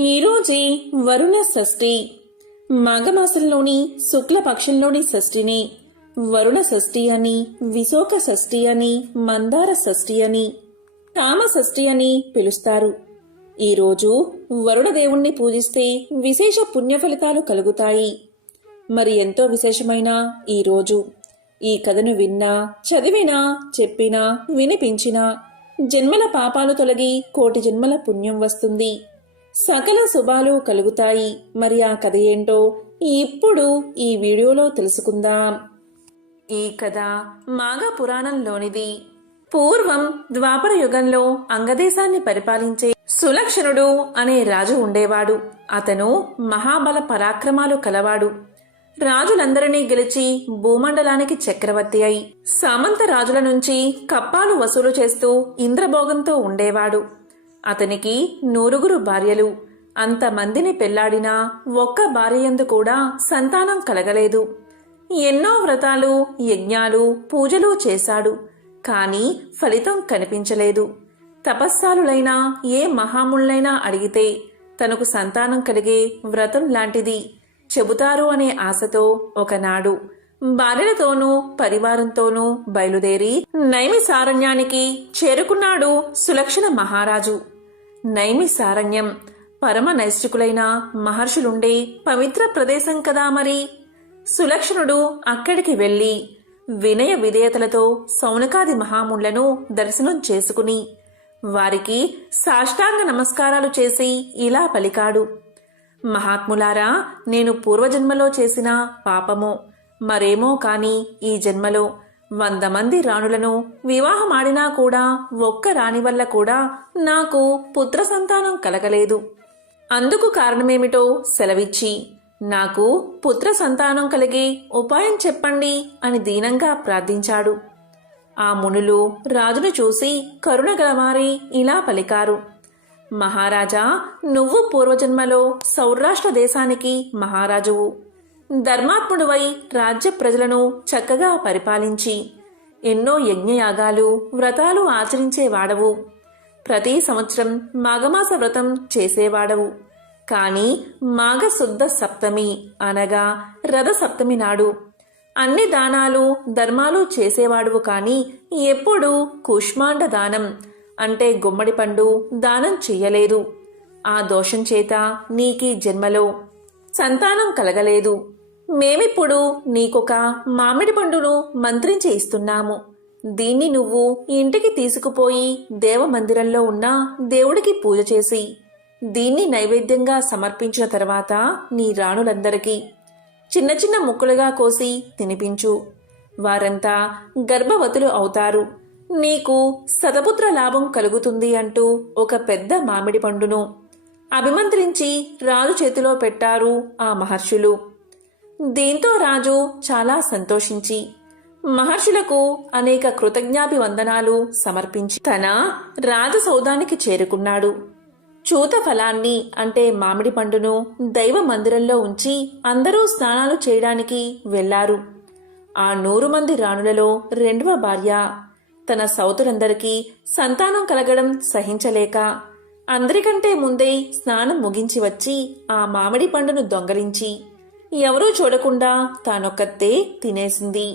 ఈరోజే వరుణ షష్ఠి. మాఘమాసంలోని శుక్లపక్షంలోని షష్ఠిని వరుణ షష్ఠి అని, విశోక షష్ఠి అని, మందార షష్ఠి అని, కామ షష్ఠి అని పిలుస్తారు. ఈరోజు వరుణదేవుణ్ణి పూజిస్తే విశేష పుణ్య ఫలితాలు కలుగుతాయి. మరి ఎంతో విశేషమైన ఈరోజు ఈ కథను విన్నా, చదివినా, చెప్పినా, వినిపించినా జన్మల పాపాలు తొలగి కోటి జన్మల పుణ్యం వస్తుంది, సకల శుభాలు కలుగుతాయి. మరి ఆ కథ ఏంటో ఇప్పుడు ఈ వీడియోలో తెలుసుకుందాం. ఈ కథ మాఘ పురాణంలోనిది. పూర్వం ద్వాపర యుగంలో అంగదేశాన్ని పరిపాలించే సులక్షణుడు అనే రాజు ఉండేవాడు. అతను మహాబల పరాక్రమాలు కలవాడు. రాజులందరినీ గెలిచి భూమండలానికి చక్రవర్తి అయి సామంత రాజుల నుంచి కప్పాలు వసూలు చేస్తూ ఇంద్రభోగంతో ఉండేవాడు. అతనికి 9 భార్యలు. అంతమందిని పెళ్లాడినా ఒక్క భార్యయందు కూడా సంతానం కలగలేదు. ఎన్నో వ్రతాలు, యజ్ఞాలు, పూజలు చేశాడు. కాని ఫలితం కనిపించలేదు. తపస్సాలులైనా ఏ మహాముళ్ళైనా అడిగితే తనకు సంతానం కలిగే వ్రతం లాంటిది చెబుతారు అనే ఆశతో ఒకనాడు భార్యలతోనూ పరివారంతోనూ బయలుదేరి నైమిసారణ్యానికి చేరుకున్నాడు సులక్షణ మహారాజు. నైమిసారణ్యం పరమ నైష్ఠికులైన మహర్షులుండే పవిత్ర ప్రదేశం కదా. మరి సులక్షణుడు అక్కడికి వెళ్లి వినయ విధేయతలతో సౌనకాది మహాముళ్లను దర్శనం చేసుకుని వారికి సాష్టాంగ నమస్కారాలు చేసి ఇలా పలికాడు: మహాత్ములారా, నేను పూర్వజన్మలో చేసిన పాపమో మరేమో కాని ఈ జన్మలో 100 మంది రాణులను వివాహమాడినా కూడా ఒక్క రాణి వల్ల కూడా నాకు పుత్ర సంతానం కలగలేదు. అందుకు కారణమేమిటో సెలవిచ్చి నాకు పుత్ర సంతానం కలిగే ఉపాయం చెప్పండి అని దీనంగా ప్రార్థించాడు. ఆ మునులు రాజును చూసి కరుణ గలవారి ఇలా పలికారు: మహారాజా, నువ్వు పూర్వజన్మలో సౌరాష్ట్ర దేశానికి మహారాజువు. ధర్మాత్ముడువై రాజ్య ప్రజలను చక్కగా పరిపాలించి ఎన్నో యజ్ఞయాగాలు, వ్రతాలు ఆచరించేవాడవు. ప్రతి సంవత్సరం మాఘమాస వ్రతం చేసేవాడవు. కాని మాఘశుద్ధ సప్తమి అనగా రథ సప్తమి నాడు అన్ని దానాలు, ధర్మాలు చేసేవాడువు. కాని ఎప్పుడూ కుష్మాండ దానం అంటే గుమ్మడి పండు దానం చెయ్యలేదు. ఆ దోషం చేత నీకీ జన్మలో సంతానం కలగలేదు. మేమిప్పుడు నీకొక మామిడి పండును మంత్రించి ఇస్తున్నాము. దీన్ని నువ్వు ఇంటికి తీసుకుపోయి దేవమందిరంలో ఉన్న దేవుడికి పూజ చేసి దీన్ని నైవేద్యంగా సమర్పించిన తర్వాత నీ రాణులందరికీ చిన్న చిన్న ముక్కలుగా కోసి తినిపించు. వారంతా గర్భవతులు అవుతారు. నీకు శతపుత్ర లాభం కలుగుతుంది అంటూ ఒక పెద్ద మామిడి పండును అభిమంత్రించి రాజు చేతిలో పెట్టారు ఆ మహర్షులు. దీంతో రాజు చాలా సంతోషించి మహర్షులకు అనేక కృతజ్ఞాభివందనాలు సమర్పించి తన రాజసౌధానికి చేరుకున్నాడు. చూత ఫలాన్ని అంటే మామిడి పండును దైవ మందిరంలో ఉంచి అందరూ స్నానాలు చేయడానికి వెళ్లారు. ఆ 100 మంది రాణులలో 2వ భార్య తన సౌతులందరికీ సంతానం కలగడం సహించలేక అందరికంటే ముందే స్నానం ముగించి వచ్చి ఆ మామిడి పండును దొంగలించి ఎవరూ చూడకుండా తానొక్కతే తినేసింది.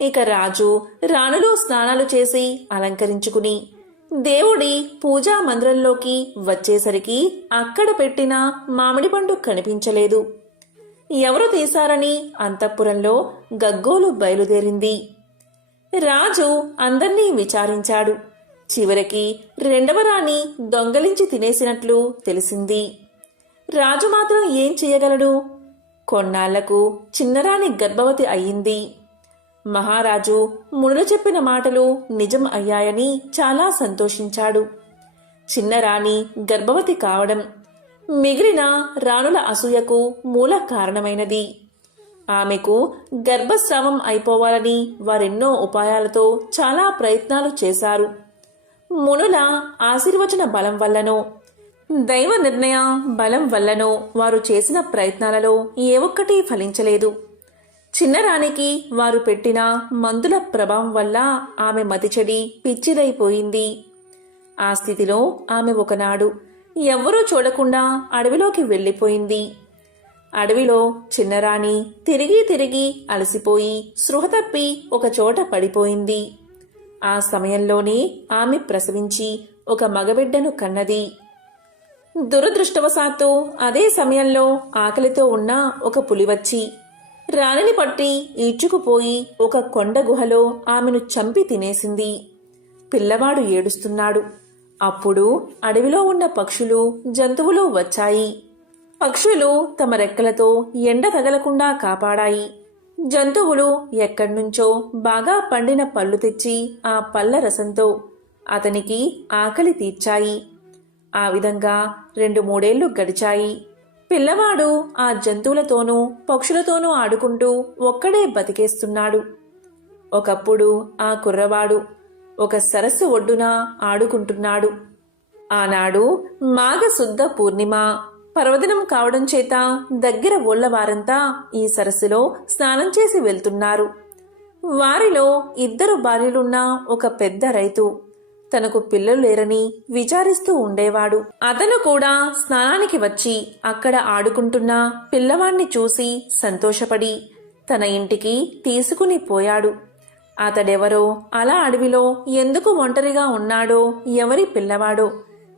ఇక రాజు రాణులు స్నానాలు చేసి అలంకరించుకుని దేవుడి పూజా మందిరంలోకి వచ్చేసరికి అక్కడ పెట్టిన మామిడి పండు కనిపించలేదు. ఎవరు తీశారని అంతఃపురంలో గగ్గోలు బయలుదేరింది. రాజు అందర్నీ విచారించాడు. చివరికి 2వ రాణి దొంగలించి తినేసినట్లు తెలిసింది. రాజు మాత్రం ఏం చెయ్యగలడు? కొన్నాళ్లకు చిన్నరాణి గర్భవతి అయ్యింది. మహారాజు మునులు చెప్పిన మాటలు నిజం అయ్యాయని చాలా సంతోషించాడు. చిన్నరాణి గర్భవతి కావడం మిగిలిన రాణుల అసూయకు మూల కారణమైనది. ఆమెకు గర్భస్రావం అయిపోవాలని వారెన్నో ఉపాయాలతో చాలా ప్రయత్నాలు చేశారు. మునుల ఆశీర్వచన బలం వల్లనో దైవ నిర్ణయ బలం వల్లనో వారు చేసిన ప్రయత్నాలలో ఏ ఒక్కటి ఫలించలేదు. చిన్నరానికి వారు పెట్టిన మందుల ప్రభావం వల్ల ఆమె మతిచెడి పిచ్చిదైపోయింది. ఆ స్థితిలో ఆమె ఒకనాడు ఎవ్వరూ చూడకుండా అడవిలోకి వెళ్ళిపోయింది. అడవిలో చిన్నరాణి తిరిగి తిరిగి అలసిపోయి స్పృహ తప్పి ఒకచోట పడిపోయింది. ఆ సమయంలోనే ఆమె ప్రసవించి ఒక మగబిడ్డను కన్నది. దురదృష్టవశాత్తు అదే సమయంలో ఆకలితో ఉన్న ఒక పులి వచ్చి రాణిని పట్టి ఈడ్చుకుపోయి ఒక కొండ గుహలో ఆమెను చంపి తినేసింది. పిల్లవాడు ఏడుస్తున్నాడు. అప్పుడు అడవిలో ఉన్న పక్షులు, జంతువులు వచ్చాయి. పక్షులు తమ రెక్కలతో ఎండ తగలకుండా కాపాడాయి. జంతువులు ఎక్కడ్నుంచో బాగా పండిన పళ్ళు తెచ్చి ఆ పళ్ళ రసంతో అతనికి ఆకలి తీర్చాయి. ఆ విధంగా 2-3 ఏళ్లు గడిచాయి. పిల్లవాడు ఆ జంతువులతోనూ పక్షులతోనూ ఆడుకుంటూ ఒక్కడే బతికేస్తున్నాడు. ఒకప్పుడు ఆ కుర్రవాడు ఒక సరస్సు ఒడ్డున ఆడుకుంటున్నాడు. ఆనాడు మాఘశుద్ధ పూర్ణిమ పర్వదినం కావడం చేత దగ్గర ఊళ్లవారంతా ఈ సరస్సులో స్నానం చేసి వెళ్తున్నారు. వారిలో 2 భార్యలున్న ఒక పెద్ద రైతు తనకు పిల్లలు లేరని విచారిస్తూ ఉండేవాడు. అతను కూడా స్నానానికి వచ్చి అక్కడ ఆడుకుంటున్న పిల్లవాణ్ణి చూసి సంతోషపడి తన ఇంటికి తీసుకుని పోయాడు. అతడెవరో, అలా అడవిలో ఎందుకు ఒంటరిగా ఉన్నాడో, ఎవరి పిల్లవాడో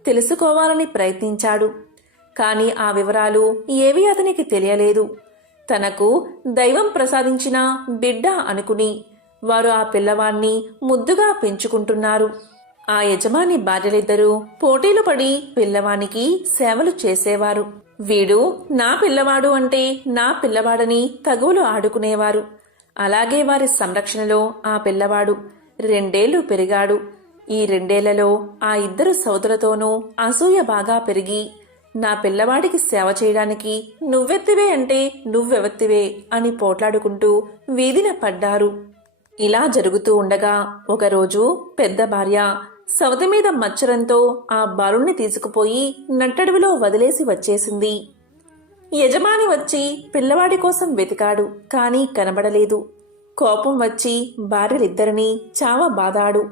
తెలుసుకోవాలని ప్రయత్నించాడు. కాని ఆ వివరాలు ఏవీ అతనికి తెలియలేదు. తనకు దైవం ప్రసాదించిన బిడ్డ అనుకుని వారు ఆ పిల్లవాణ్ణి ముద్దుగా పెంచుకుంటున్నారు. ఆ యజమాని భార్యలిద్దరూ పోటీలు పడి పిల్లవానికి సేవలు చేసేవారు. వీడు నా పిల్లవాడు అంటే నా పిల్లవాడని తగువులు ఆడుకునేవారు. అలాగే వారి సంరక్షణలో ఆ పిల్లవాడు 2 ఏళ్లు పెరిగాడు. ఈ 2 ఏళ్లలో ఆ 2 సోదరులతోనూ అసూయ బాగా పెరిగి నా పిల్లవాడికి సేవ చేయడానికి నువ్వెత్తివే అంటే నువ్వెవత్తివే అని పోట్లాడుకుంటూ వీధిన పడ్డారు. ఇలా జరుగుతూ ఉండగా ఒకరోజు పెద్ద భార్య సవతి మీద మచ్చరంతో ఆ బాలుణ్ణి తీసుకుపోయి నట్టడవిలో వదిలేసి వచ్చేసింది. యజమాని వచ్చి పిల్లవాడి కోసం వెతికాడు. కాని కనబడలేదు. కోపం వచ్చి భార్యలిద్దరినీ చావ బాదాడు.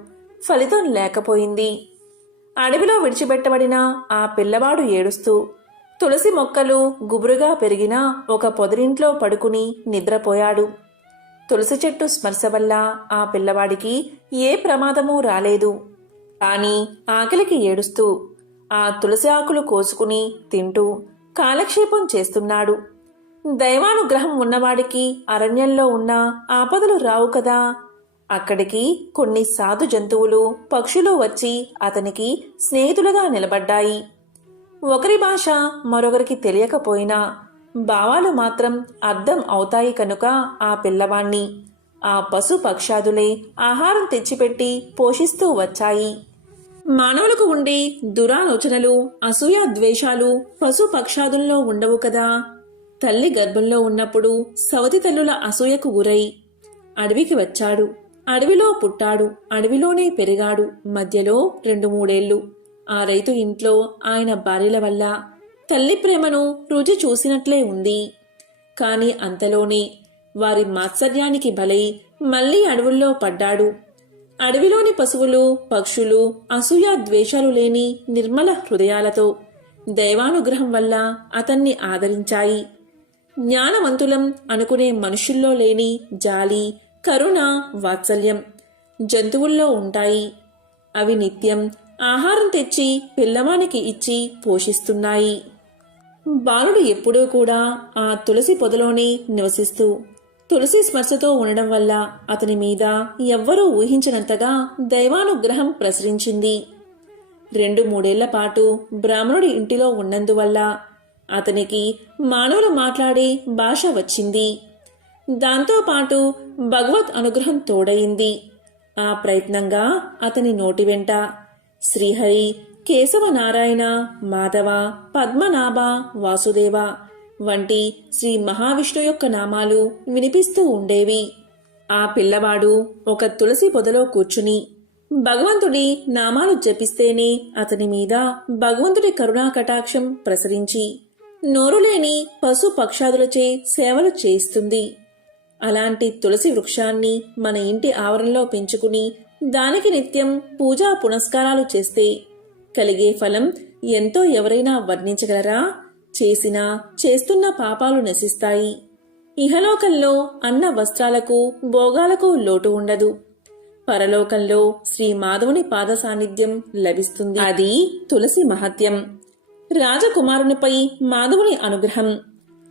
ఫలితం లేకపోయింది. అడవిలో విడిచిపెట్టబడిన ఆ పిల్లవాడు ఏడుస్తూ తులసి మొక్కలు గుబురుగా పెరిగిన ఒక పొదరింట్లో పడుకుని నిద్రపోయాడు. తులసి చెట్టు స్పర్శ వల్ల ఆ పిల్లవాడికి ఏ ప్రమాదమూ రాలేదు. కాని ఆకలికి ఏడుస్తూ ఆ తులసి ఆకులు కోసుకుని తింటూ కాలక్షేపం చేస్తున్నాడు. దైవానుగ్రహం ఉన్నవాడికి అరణ్యంలో ఉన్న ఆపదలు రావు కదా. అక్కడికి కొన్ని సాధు జంతువులు, పక్షులు వచ్చి అతనికి స్నేహితులుగా నిలబడ్డాయి. ఒకరి భాష మరొకరికి తెలియకపోయినా భావాలు మాత్రం అర్థం అవుతాయి కనుక ఆ పిల్లవాణ్ణి ఆ పశు పక్షాదులే ఆహారం తెచ్చిపెట్టి పోషిస్తూ వచ్చాయి. మానవులకు ఉండే దురాలోచనలు, అసూయ, ద్వేషాలు పశు పక్షాదుల్లో ఉండవు కదా. తల్లి గర్భంలో ఉన్నప్పుడు సవతి తల్లుల అసూయకు గురై అడవికి వచ్చాడు. అడవిలో పుట్టాడు. అడవిలోనే పెరిగాడు. మధ్యలో 2-3 ఏళ్లు ఆ రైతు ఇంట్లో ఆయన భార్యల వల్ల తల్లి ప్రేమను రుచి చూసినట్లే ఉంది. కాని అంతలోనే వారి మాత్సర్యానికి బలై మళ్లీ అడవుల్లో పడ్డాడు. అడవిలోని పశువులు, పక్షులు అసూయ ద్వేషాలు లేని నిర్మల హృదయాలతో దైవానుగ్రహం వల్ల అతన్ని ఆదరించాయి. జ్ఞానవంతులం అనుకునే మనుషుల్లో లేని జాలి, కరుణ, వాత్సల్యం జంతువుల్లో ఉంటాయి. అవి నిత్యం ఆహారం తెచ్చి పిల్లవానికి ఇచ్చి పోషిస్తున్నాయి. బాలుడు ఎప్పుడూ కూడా ఆ తులసి పొదలోనే నివసిస్తూ తులసి స్పర్శతో ఉండడం వల్ల అతని మీద ఎవ్వరూ ఊహించినంతగా దైవానుగ్రహం ప్రసరించింది. 2-3 ఏళ్ల పాటు బ్రాహ్మణుడి ఇంటిలో ఉన్నందువల్ల అతనికి మానవులు మాట్లాడే భాష వచ్చింది. దాంతోపాటు భగవత్ అనుగ్రహం తోడయింది. ఆ ప్రయత్నంగా అతని నోటి వెంట శ్రీహరి, కేశవనారాయణ, మాధవ, పద్మనాభ, వాసుదేవ వంటి శ్రీ మహావిష్ణు యొక్క నామాలు వినిపిస్తూ ఉండేవి. ఆ పిల్లవాడు ఒక తులసి పొదలో కూర్చుని భగవంతుడి నామాలు జపిస్తేనే అతని మీద భగవంతుడి కరుణా కటాక్షం ప్రసరించి నోరులేని పశు పక్షాదులచే సేవలు చేయిస్తుంది. అలాంటి తులసి వృక్షాన్ని మన ఇంటి ఆవరణలో పెంచుకుని దానికి నిత్యం పూజా పునస్కారాలు చేస్తే కలిగే ఫలం ఎంతో ఎవరైనా వర్ణించగలరా? చేసినా చేస్తున్న పాపాలు నశిస్తాయి. ఇహలోకంలో అన్న వస్త్రాలకు భోగాలకు లోటు ఉండదు. పరలోకంలో శ్రీ మాధవుని పాద సాన్నిధ్యం లభిస్తుంది. అది తులసి మహత్యం. రాజకుమారునిపై మాధవుని అనుగ్రహం.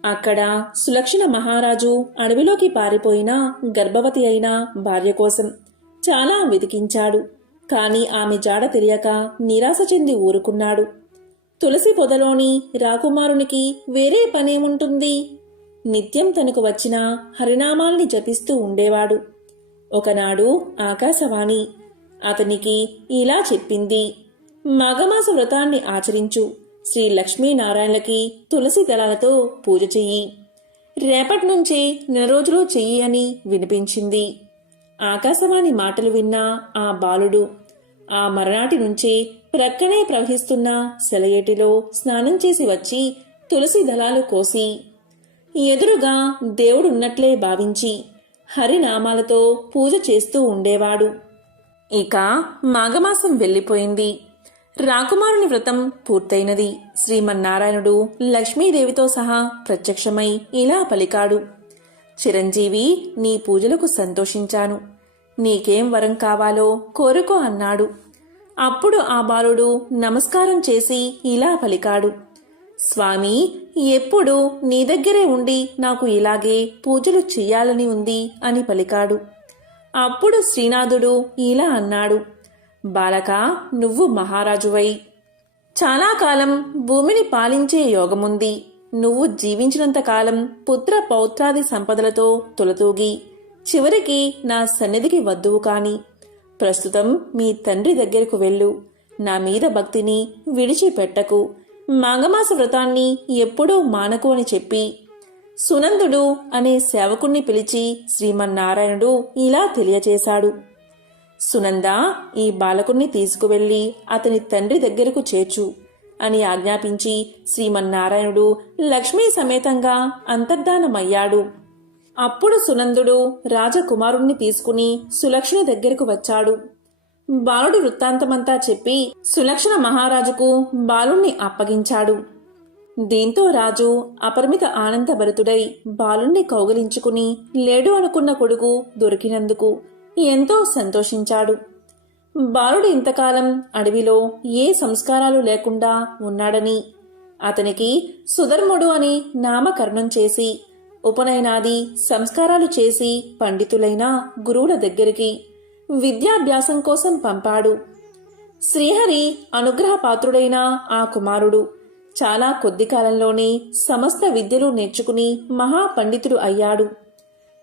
అక్కడ సులక్షణ మహారాజు అడవిలోకి పారిపోయిన గర్భవతి అయిన భార్య కోసం చాలా వెతికించాడు. కాని ఆమె జాడ తెలియక నిరాశ చెంది ఊరుకున్నాడు. తులసి పొదలోని రాకుమారునికి వేరే పనేముంటుంది? నిత్యం తనకు వచ్చిన హరినామాల్ని జపిస్తూ ఉండేవాడు. ఒకనాడు ఆకాశవాణి అతనికి ఇలా చెప్పింది: మాఘమాస వ్రతాన్ని ఆచరించు. శ్రీ లక్ష్మీనారాయణలకి తులసి దళాలతో పూజ చెయ్యి. రేపటి నుంచి నెల రోజులు చెయ్యి అని వినిపించింది. ఆకాశవాణి మాటలు విన్న ఆ బాలుడు ఆ మరనాటి నుంచి ప్రక్కనే ప్రవహిస్తున్న సెలయేటిలో స్నానం చేసి వచ్చి తులసి దళాలు కోసి ఎదురుగా దేవుడున్నట్లే భావించి హరినామాలతో పూజ చేస్తూ ఉండేవాడు. ఇక మాఘమాసం వెళ్ళిపోయింది. రాకుమారుని వ్రతం పూర్తయినది. శ్రీమన్నారాయణుడు లక్ష్మీదేవితో సహా ప్రత్యక్షమై ఇలా పలికాడు: చిరంజీవి, నీ పూజలకు సంతోషించాను. నీకేం వరం కావాలో కోరుకో అన్నాడు. అప్పుడు ఆ బాలుడు నమస్కారం చేసి ఇలా పలికాడు: స్వామి, ఎప్పుడు నీ దగ్గరే ఉండి నాకు ఇలాగే పూజలు చెయ్యాలని ఉంది అని పలికాడు. అప్పుడు శ్రీనాథుడు ఇలా అన్నాడు: బాలక, నువ్వు మహారాజువై చాలా కాలం భూమిని పాలించే యోగముంది. నువ్వు జీవించినంతకాలం పుత్ర పౌత్రాది సంపదలతో తులతూగి చివరికి నా సన్నిధికి వద్దువు కాని ప్రస్తుతం మీ తండ్రి దగ్గరకు వెళ్ళు. నా మీద భక్తిని విడిచిపెట్టకు. మాఘమాస వ్రతాన్ని ఎప్పుడూ మానకు అని చెప్పి సునందుడు అనే సేవకుణ్ణి పిలిచి శ్రీమన్నారాయణుడు ఇలా తెలియచేశాడు: సునంద, ఈ బాలకుణ్ణి తీసుకువెళ్లి అతని తండ్రి దగ్గరకు చేర్చు అని ఆజ్ఞాపించి శ్రీమన్నారాయణుడు లక్ష్మీ సమేతంగా అంతర్ధానమయ్యాడు. అప్పుడు సునందుడు రాజకుమారుణ్ణి తీసుకుని సులక్షణ దగ్గరకు వచ్చాడు. బాలుడి వృత్తాంతమంతా చెప్పి సులక్షణ మహారాజుకు బాలుణ్ణి అప్పగించాడు. దీంతో రాజు అపరిమిత ఆనందభరితుడై బాలుణ్ణి కౌగిలించుకుని లేడు అనుకున్న కొడుకు దొరికినందుకు ఎంతో సంతోషించాడు. బాలుడు ఇంతకాలం అడవిలో ఏ సంస్కారాలు లేకుండా ఉన్నాడని అతనికి సుధర్ముడు అని నామకరణం చేసి ఉపనయనాది సంస్కారాలు చేసి పండితులైన గురువుల దగ్గరికి విద్యాభ్యాసం కోసం పంపాడు. శ్రీహరి అనుగ్రహపాత్రుడైన ఆ కుమారుడు చాలా కొద్ది కాలంలోనే సమస్త విద్యలు నేర్చుకుని మహాపండితుడు అయ్యాడు.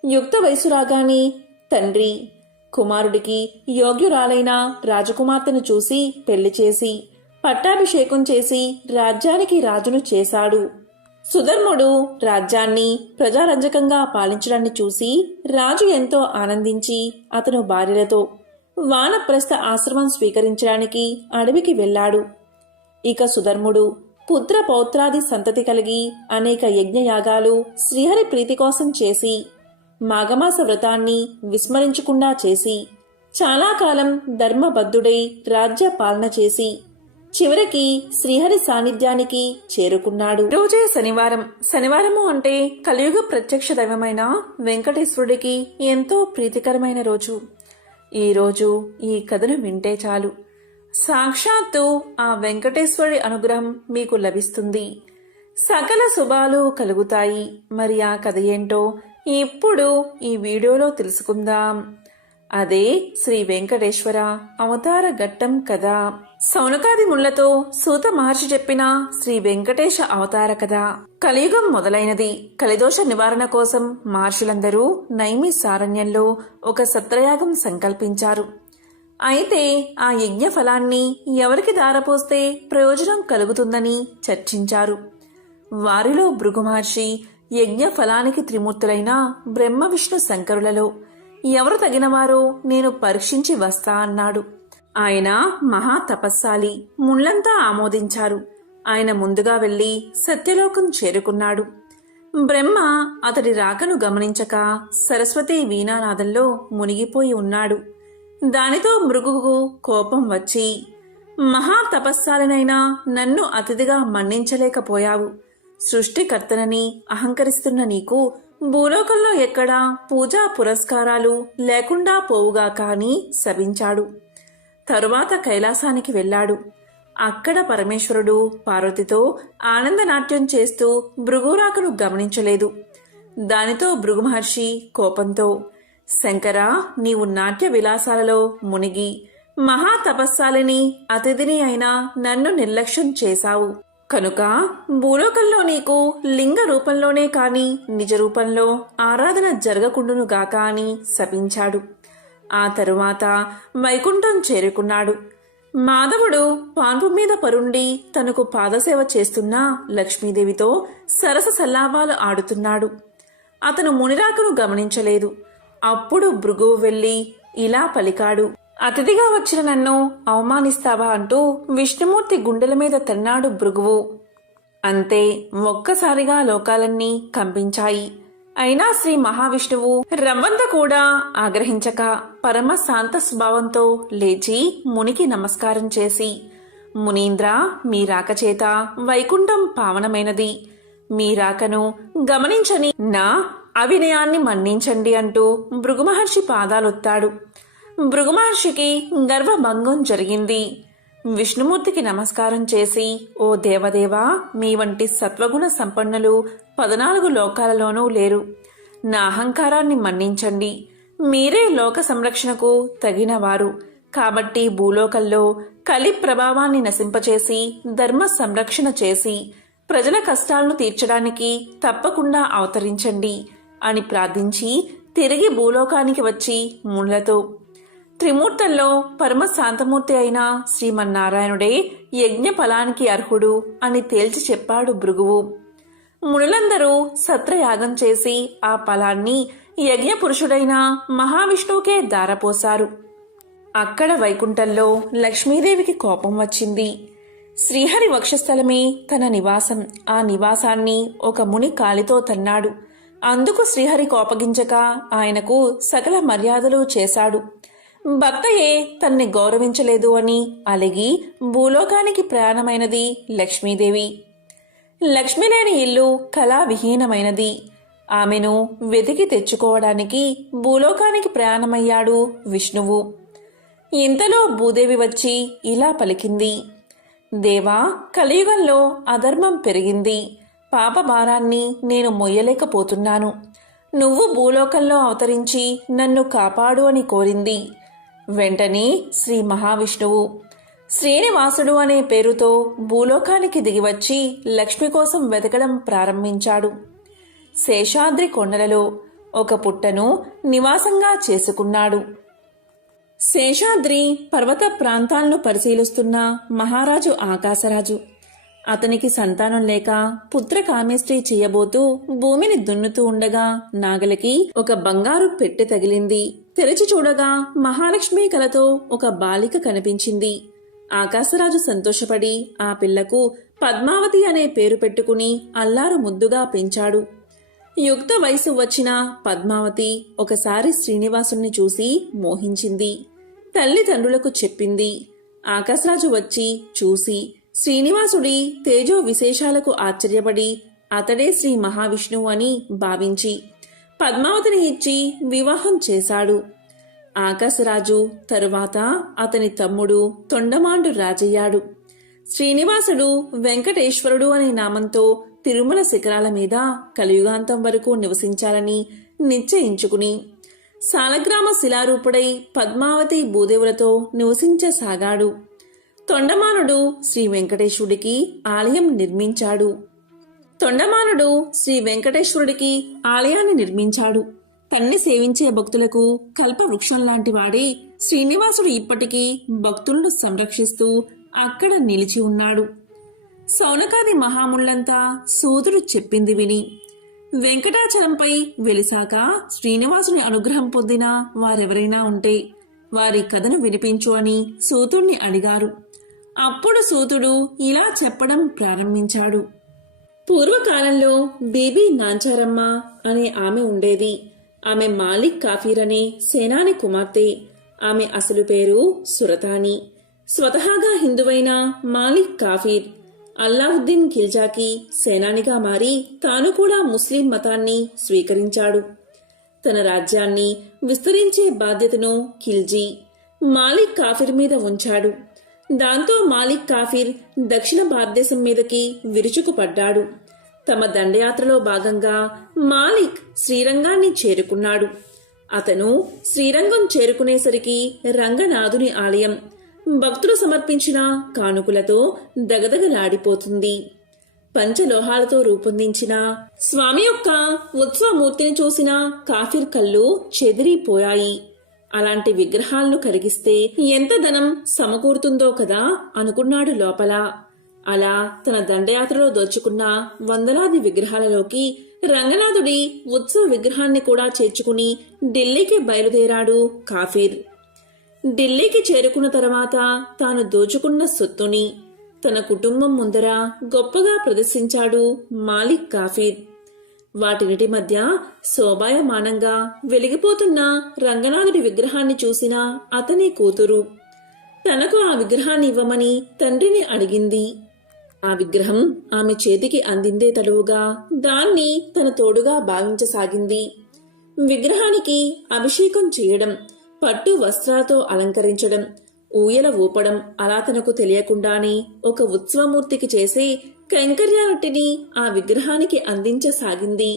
యుక్త వయసు రాగానే తండ్రి కుమారుడికి యోగ్యురాలైన రాజకుమార్తెను చూసి పెళ్లి చేసి పట్టాభిషేకం చేసి రాజ్యానికి రాజును చేశాడు. సుధర్ముడు రాజ్యాన్ని ప్రజారంజకంగా పాలించడాన్ని చూసి రాజు ఎంతో ఆనందించి అతను భార్యలతో వానప్రస్థ ఆశ్రమం స్వీకరించడానికి అడవికి వెళ్లాడు. ఇక సుధర్ముడు పుత్ర పౌత్రాది సంతతి కలిగి అనేక యజ్ఞయాగాలు శ్రీహరి ప్రీతి కోసం చేసి మాఘమాస వ్రతాన్ని విస్మరించకుండా చేసి చాలా కాలం ధర్మబద్ధుడై రాజ్య పాలన చేసి చివరికి శ్రీహరి సాన్నిధ్యానికి చేరుకున్నాడు. రోజే శనివారము అంటే కలియుగ ప్రత్యక్ష దైవమైన వెంకటేశ్వరుడికి ఎంతో ప్రీతికరమైన రోజు. ఈ రోజు ఈ కథను వింటే చాలు, సాక్షాత్తు ఆ వెంకటేశ్వరుడి అనుగ్రహం మీకు లభిస్తుంది. సకల శుభాలు కలుగుతాయి. మరి ఆ కథ ఏంటో ఇప్పుడు ఈ వీడియోలో తెలుసుకుందాం. అదే శ్రీ వెంకటేశ్వర అవతార ఘట్టం కథ. సౌనకాది ముళ్లతో సూత మహర్షి చెప్పిన శ్రీ వెంకటేశ అవతార కథ. కలియుగం మొదలైనది. కలిదోష నివారణ కోసం మహర్షులందరూ నైమిసారణ్యంలో ఒక సత్రయాగం సంకల్పించారు. అయితే ఆ యజ్ఞ ఫలాన్ని ఎవరికి దారపోస్తే ప్రయోజనం కలుగుతుందని చర్చించారు. వారిలో భృగు మహర్షి యజ్ఞ ఫలానికి త్రిమూర్తులైన బ్రహ్మ విష్ణు శంకరులలో ఎవరు తగినవారో నేను పరీక్షించి వస్తా అన్నాడు. ఆయన మహా తపస్సాలి. ముళ్లంతా ఆమోదించారు. ఆయన ముందుగా వెళ్లి సత్యలోకం చేరుకున్నాడు. బ్రహ్మ అతడి రాకను గమనించక సరస్వతి వీణానాదంలో మునిగిపోయి ఉన్నాడు. దానితో భృగుకు కోపం వచ్చి మహా తపస్సాలనైనా నన్ను అతిథిగా మన్నించలేకపోయావు. సృష్టికర్తనని అహంకరిస్తున్న నీకు భూలోకంలో ఎక్కడా పూజా పురస్కారాలు లేకుండా పోవుగా కాని శపించాడు. తరువాత కైలాసానికి వెళ్ళాడు. అక్కడ పరమేశ్వరుడు పార్వతితో ఆనందనాట్యం చేస్తూ భృగురాకను గమనించలేదు. దానితో భృగు మహర్షి కోపంతో, శంకరా, నీవు నాట్య విలాసాలలో మునిగి మహా తపస్సాలిని అతిథిని అయినా నన్ను నిర్లక్ష్యం చేశావు కనుక భూలోకంలో నీకు లింగ రూపంలోనే కాని నిజ రూపంలో ఆరాధన జరగకుండునుగాక అని శపించాడు. ఆ తరువాత వైకుంఠం చేరుకున్నాడు. మాధవుడు పాన్పు మీద పరుండి తనకు పాదసేవ చేస్తున్న లక్ష్మీదేవితో సరస సల్లాపాలు ఆడుతున్నాడు. అతను మునిరాకను గమనించలేదు. అప్పుడు భృగువు వెళ్లి ఇలా పలికాడు, అతిథిగా వచ్చిన నన్ను అవమానిస్తావా అంటూ విష్ణుమూర్తి గుండెల మీద తన్నాడు భృగువు. అంతే, ఒక్కసారిగా లోకాలన్నీ కంపించాయి. అయినా శ్రీ మహావిష్ణువు రవ్వంత కూడా ఆగ్రహించక పరమ శాంత స్వభావంతో లేచి మునికి నమస్కారం చేసి, మునీంద్ర, మీ రాకచేత వైకుంఠం పావనమైనది. మీ రాకను గమనించని నా అవినయాన్ని మన్నించండి అంటూ భృగుమహర్షి పాదాలొత్తాడు. భృగుమహర్షికి గర్వభంగం జరిగింది. విష్ణుమూర్తికి నమస్కారం చేసి, ఓ దేవదేవా, మీ వంటి సత్వగుణ సంపన్నులు 14 లోకాలలోనూ లేరు. నా అహంకారాన్ని మన్నించండి. మీరే లోక సంరక్షణకు తగినవారు. కాబట్టి భూలోకంలో కలి ప్రభావాన్ని నశింపచేసి ధర్మ సంరక్షణ చేసి ప్రజల కష్టాలను తీర్చడానికి తప్పకుండా అవతరించండి అని ప్రార్థించి తిరిగి భూలోకానికి వచ్చి మునులతో, త్రిమూర్తుల్లో పరమ శాంతమూర్తి అయిన శ్రీమన్నారాయణుడే యజ్ఞ ఫలానికి అర్హుడు అని తేల్చి చెప్పాడు భృగువు. మునులందరూ సత్రయాగం చేసి ఆ ఫలాన్ని యజ్ఞ పురుషుడైన మహావిష్ణువుకే దారపోశారు. అక్కడ వైకుంఠంలో లక్ష్మీదేవికి కోపం వచ్చింది. శ్రీహరి వక్షస్థలమే తన నివాసం. ఆ నివాసాన్ని ఒక ముని కాలితో తన్నాడు. అందుకు శ్రీహరి కోపగించక ఆయనకు సకల మర్యాదలు చేశాడు. భర్తయే తన్ని గౌరవించలేదు అని అలిగి భూలోకానికి ప్రయాణమైనది లక్ష్మీదేవి. లక్ష్మి లేని ఇల్లు కళావిహీనమైనది. ఆమెను వెతికి తెచ్చుకోవడానికి భూలోకానికి ప్రయాణమయ్యాడు విష్ణువు. ఇంతలో భూదేవి వచ్చి ఇలా పలికింది, దేవా, కలియుగంలో అధర్మం పెరిగింది. పాప భారాన్ని నేను మొయ్యలేకపోతున్నాను. నువ్వు భూలోకంలో అవతరించి నన్ను కాపాడు అని కోరింది. వెంటనే శ్రీ మహావిష్ణువు శ్రీనివాసుడు అనే పేరుతో భూలోకానికి దిగివచ్చి లక్ష్మి కోసం వెతకడం ప్రారంభించాడు. శేషాద్రి కొండలలో ఒక పుట్టను నివాసంగా చేసుకున్నాడు. శేషాద్రి పర్వత ప్రాంతాలను పరిశీలిస్తున్న మహారాజు ఆకాశరాజు. అతనికి సంతానం లేక పుత్ర కామేష్టి చేయబోతూ భూమిని దున్నుతూ ఉండగా నాగలికి ఒక బంగారు పెట్టె తగిలింది. తెరిచి చూడగా మహాలక్ష్మి కలతో ఒక బాలిక కనిపించింది. ఆకాశరాజు సంతోషపడి ఆ పిల్లకు పద్మావతి అనే పేరు పెట్టుకుని అల్లారు ముద్దుగా పెంచాడు. యుక్త వయసు వచ్చిన పద్మావతి ఒకసారి శ్రీనివాసుణ్ణి చూసి మోహించింది. తల్లిదండ్రులకు చెప్పింది. ఆకాశరాజు వచ్చి చూసి శ్రీనివాసుడి తేజో విశేషాలకు ఆశ్చర్యపడి అతడే శ్రీ మహావిష్ణువు అని భావించి పద్మావతిని ఇచ్చి వివాహం చేశాడు. ఆకాశరాజు తరువాత అతని తమ్ముడు తొండమాండు రాజయ్యాడు. శ్రీనివాసుడు వెంకటేశ్వరుడు అనే నామంతో తిరుమల శిఖరాల మీద కలియుగాంతం వరకు నివసించాలని నిశ్చయించుకుని సాలగ్రామ శిలారూపుడై పద్మావతి భూదేవులతో నివసించసాగాడు. తొండమానుడు శ్రీ వెంకటేశ్వరుడికి ఆలయం నిర్మించాడు. ఆలయాన్ని నిర్మించాడు. తన్ని సేవించే భక్తులకు కల్పవృక్షం లాంటి వాడే శ్రీనివాసుడు ఇప్పటికీ భక్తులను సంరక్షిస్తూ అక్కడ నిలిచి ఉన్నాడు. సౌనకాది మహాముళ్లంతా సూదుడు చెప్పింది విని వెంకటాచలంపై వెలిసాక శ్రీనివాసుని అనుగ్రహం పొందిన వారెవరైనా ఉంటే వారి కథను వినిపించు అని సూతుణ్ణి అడిగారు. అప్పుడు సూతుడు ఇలా చెప్పడం ప్రారంభించాడు. పూర్వకాలంలో బేబీ నాంచారమ్మ అనే ఆమె ఉండేది. ఆమె మాలిక్ కాఫీర్ అనే సేనాని కుమార్తె. ఆమె అసలు పేరు సురతాని. స్వతహాగా హిందువైన మాలిక్ కాఫీర్ అల్లావుద్దీన్ ఖిల్జాకి సేనానిగా మారి తాను కూడా ముస్లిం మతాన్ని స్వీకరించాడు. తన రాజ్యాన్ని విస్తరించే బాధ్యతను ఖిల్జీ మాలిక్ కాఫీర్ మీద ఉంచాడు. దాంతో మాలిక్ కాఫీర్ దక్షిణ భారతదేశం మీదకి విరుచుకుపడ్డాడు. తమ దండయాత్రలో భాగంగా మాలిక్ శ్రీరంగాన్ని చేరుకున్నాడు. అతను శ్రీరంగం చేరుకునేసరికి రంగనాథుని ఆలయం భక్తులు సమర్పించిన కానుకలతో దగదగలాడిపోతుంది. పంచలోహాలతో రూపొందించిన స్వామి యొక్క ఉత్సవమూర్తిని చూసిన కాఫీర్ కళ్ళు చెదిరిపోయాయి. అలాంటి విగ్రహాలను కరిగిస్తే ఎంత ధనం సమకూరుతుందో కదా అనుకున్నాడు లోపల. అలా తన దండయాత్రలో దోచుకున్న వందలాది విగ్రహాలలోకి రంగనాథుడి ఉత్సవ విగ్రహాన్ని కూడా చేర్చుకుని ఢిల్లీకి బయలుదేరాడు కాఫీర్. ఢిల్లీకి చేరుకున్న తర్వాత తాను దోచుకున్న సొత్తుని తన కుటుంబం ముందర గొప్పగా ప్రదర్శించాడు మాలిక్ కాఫీర్. వాటినిటి మధ్య శోభాయమానంగా వెలిగిపోతున్న రంగనాథుడి విగ్రహాన్ని చూసిన అతని కూతురు తనకు ఆ విగ్రహాన్ని ఇవ్వమని తండ్రిని అడిగింది. ఆ విగ్రహం ఆమె చేతికి అందిందే తడువుగా దాన్ని తన తోడుగా భావించసాగింది. విగ్రహానికి అభిషేకం చేయడం, పట్టు వస్త్రాలతో అలంకరించడం, ఊయల ఊపడం అలా తనకు తెలియకుండానే ఒక ఉత్సవమూర్తికి చేసే కైంకర్యాలటిని ఆ విగ్రహానికి అందించసాగింది.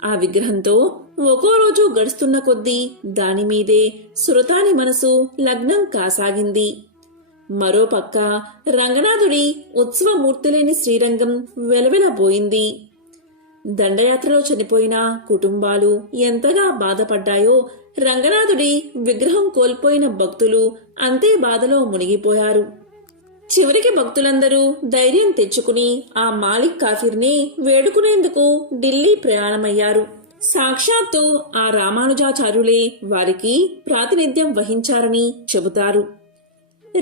ఆ విగ్రహంతో ఒక్కో రోజు గడుస్తున్న కొద్దీ దానిమీదే సురతాని మనసు లగ్నం కాసాగింది. మరోపక్క రంగనాథుడి ఉత్సవమూర్తిలేని శ్రీరంగం వెలవెలబోయింది. దండయాత్రలో చనిపోయిన కుటుంబాలు ఎంతగా బాధపడ్డాయో రంగనాథుడి విగ్రహం కోల్పోయిన భక్తులు అంతే బాధలో మునిగిపోయారు. చివరికి భక్తులందరూ ధైర్యం తెచ్చుకుని ఆ మాలిక్ కాఫీర్ని వేడుకునేందుకు ఢిల్లీ ప్రయాణమయ్యారు. సాక్షాత్తు ఆ రామానుజాచార్యులే వారికి ప్రాతినిధ్యం వహించారని చెబుతారు.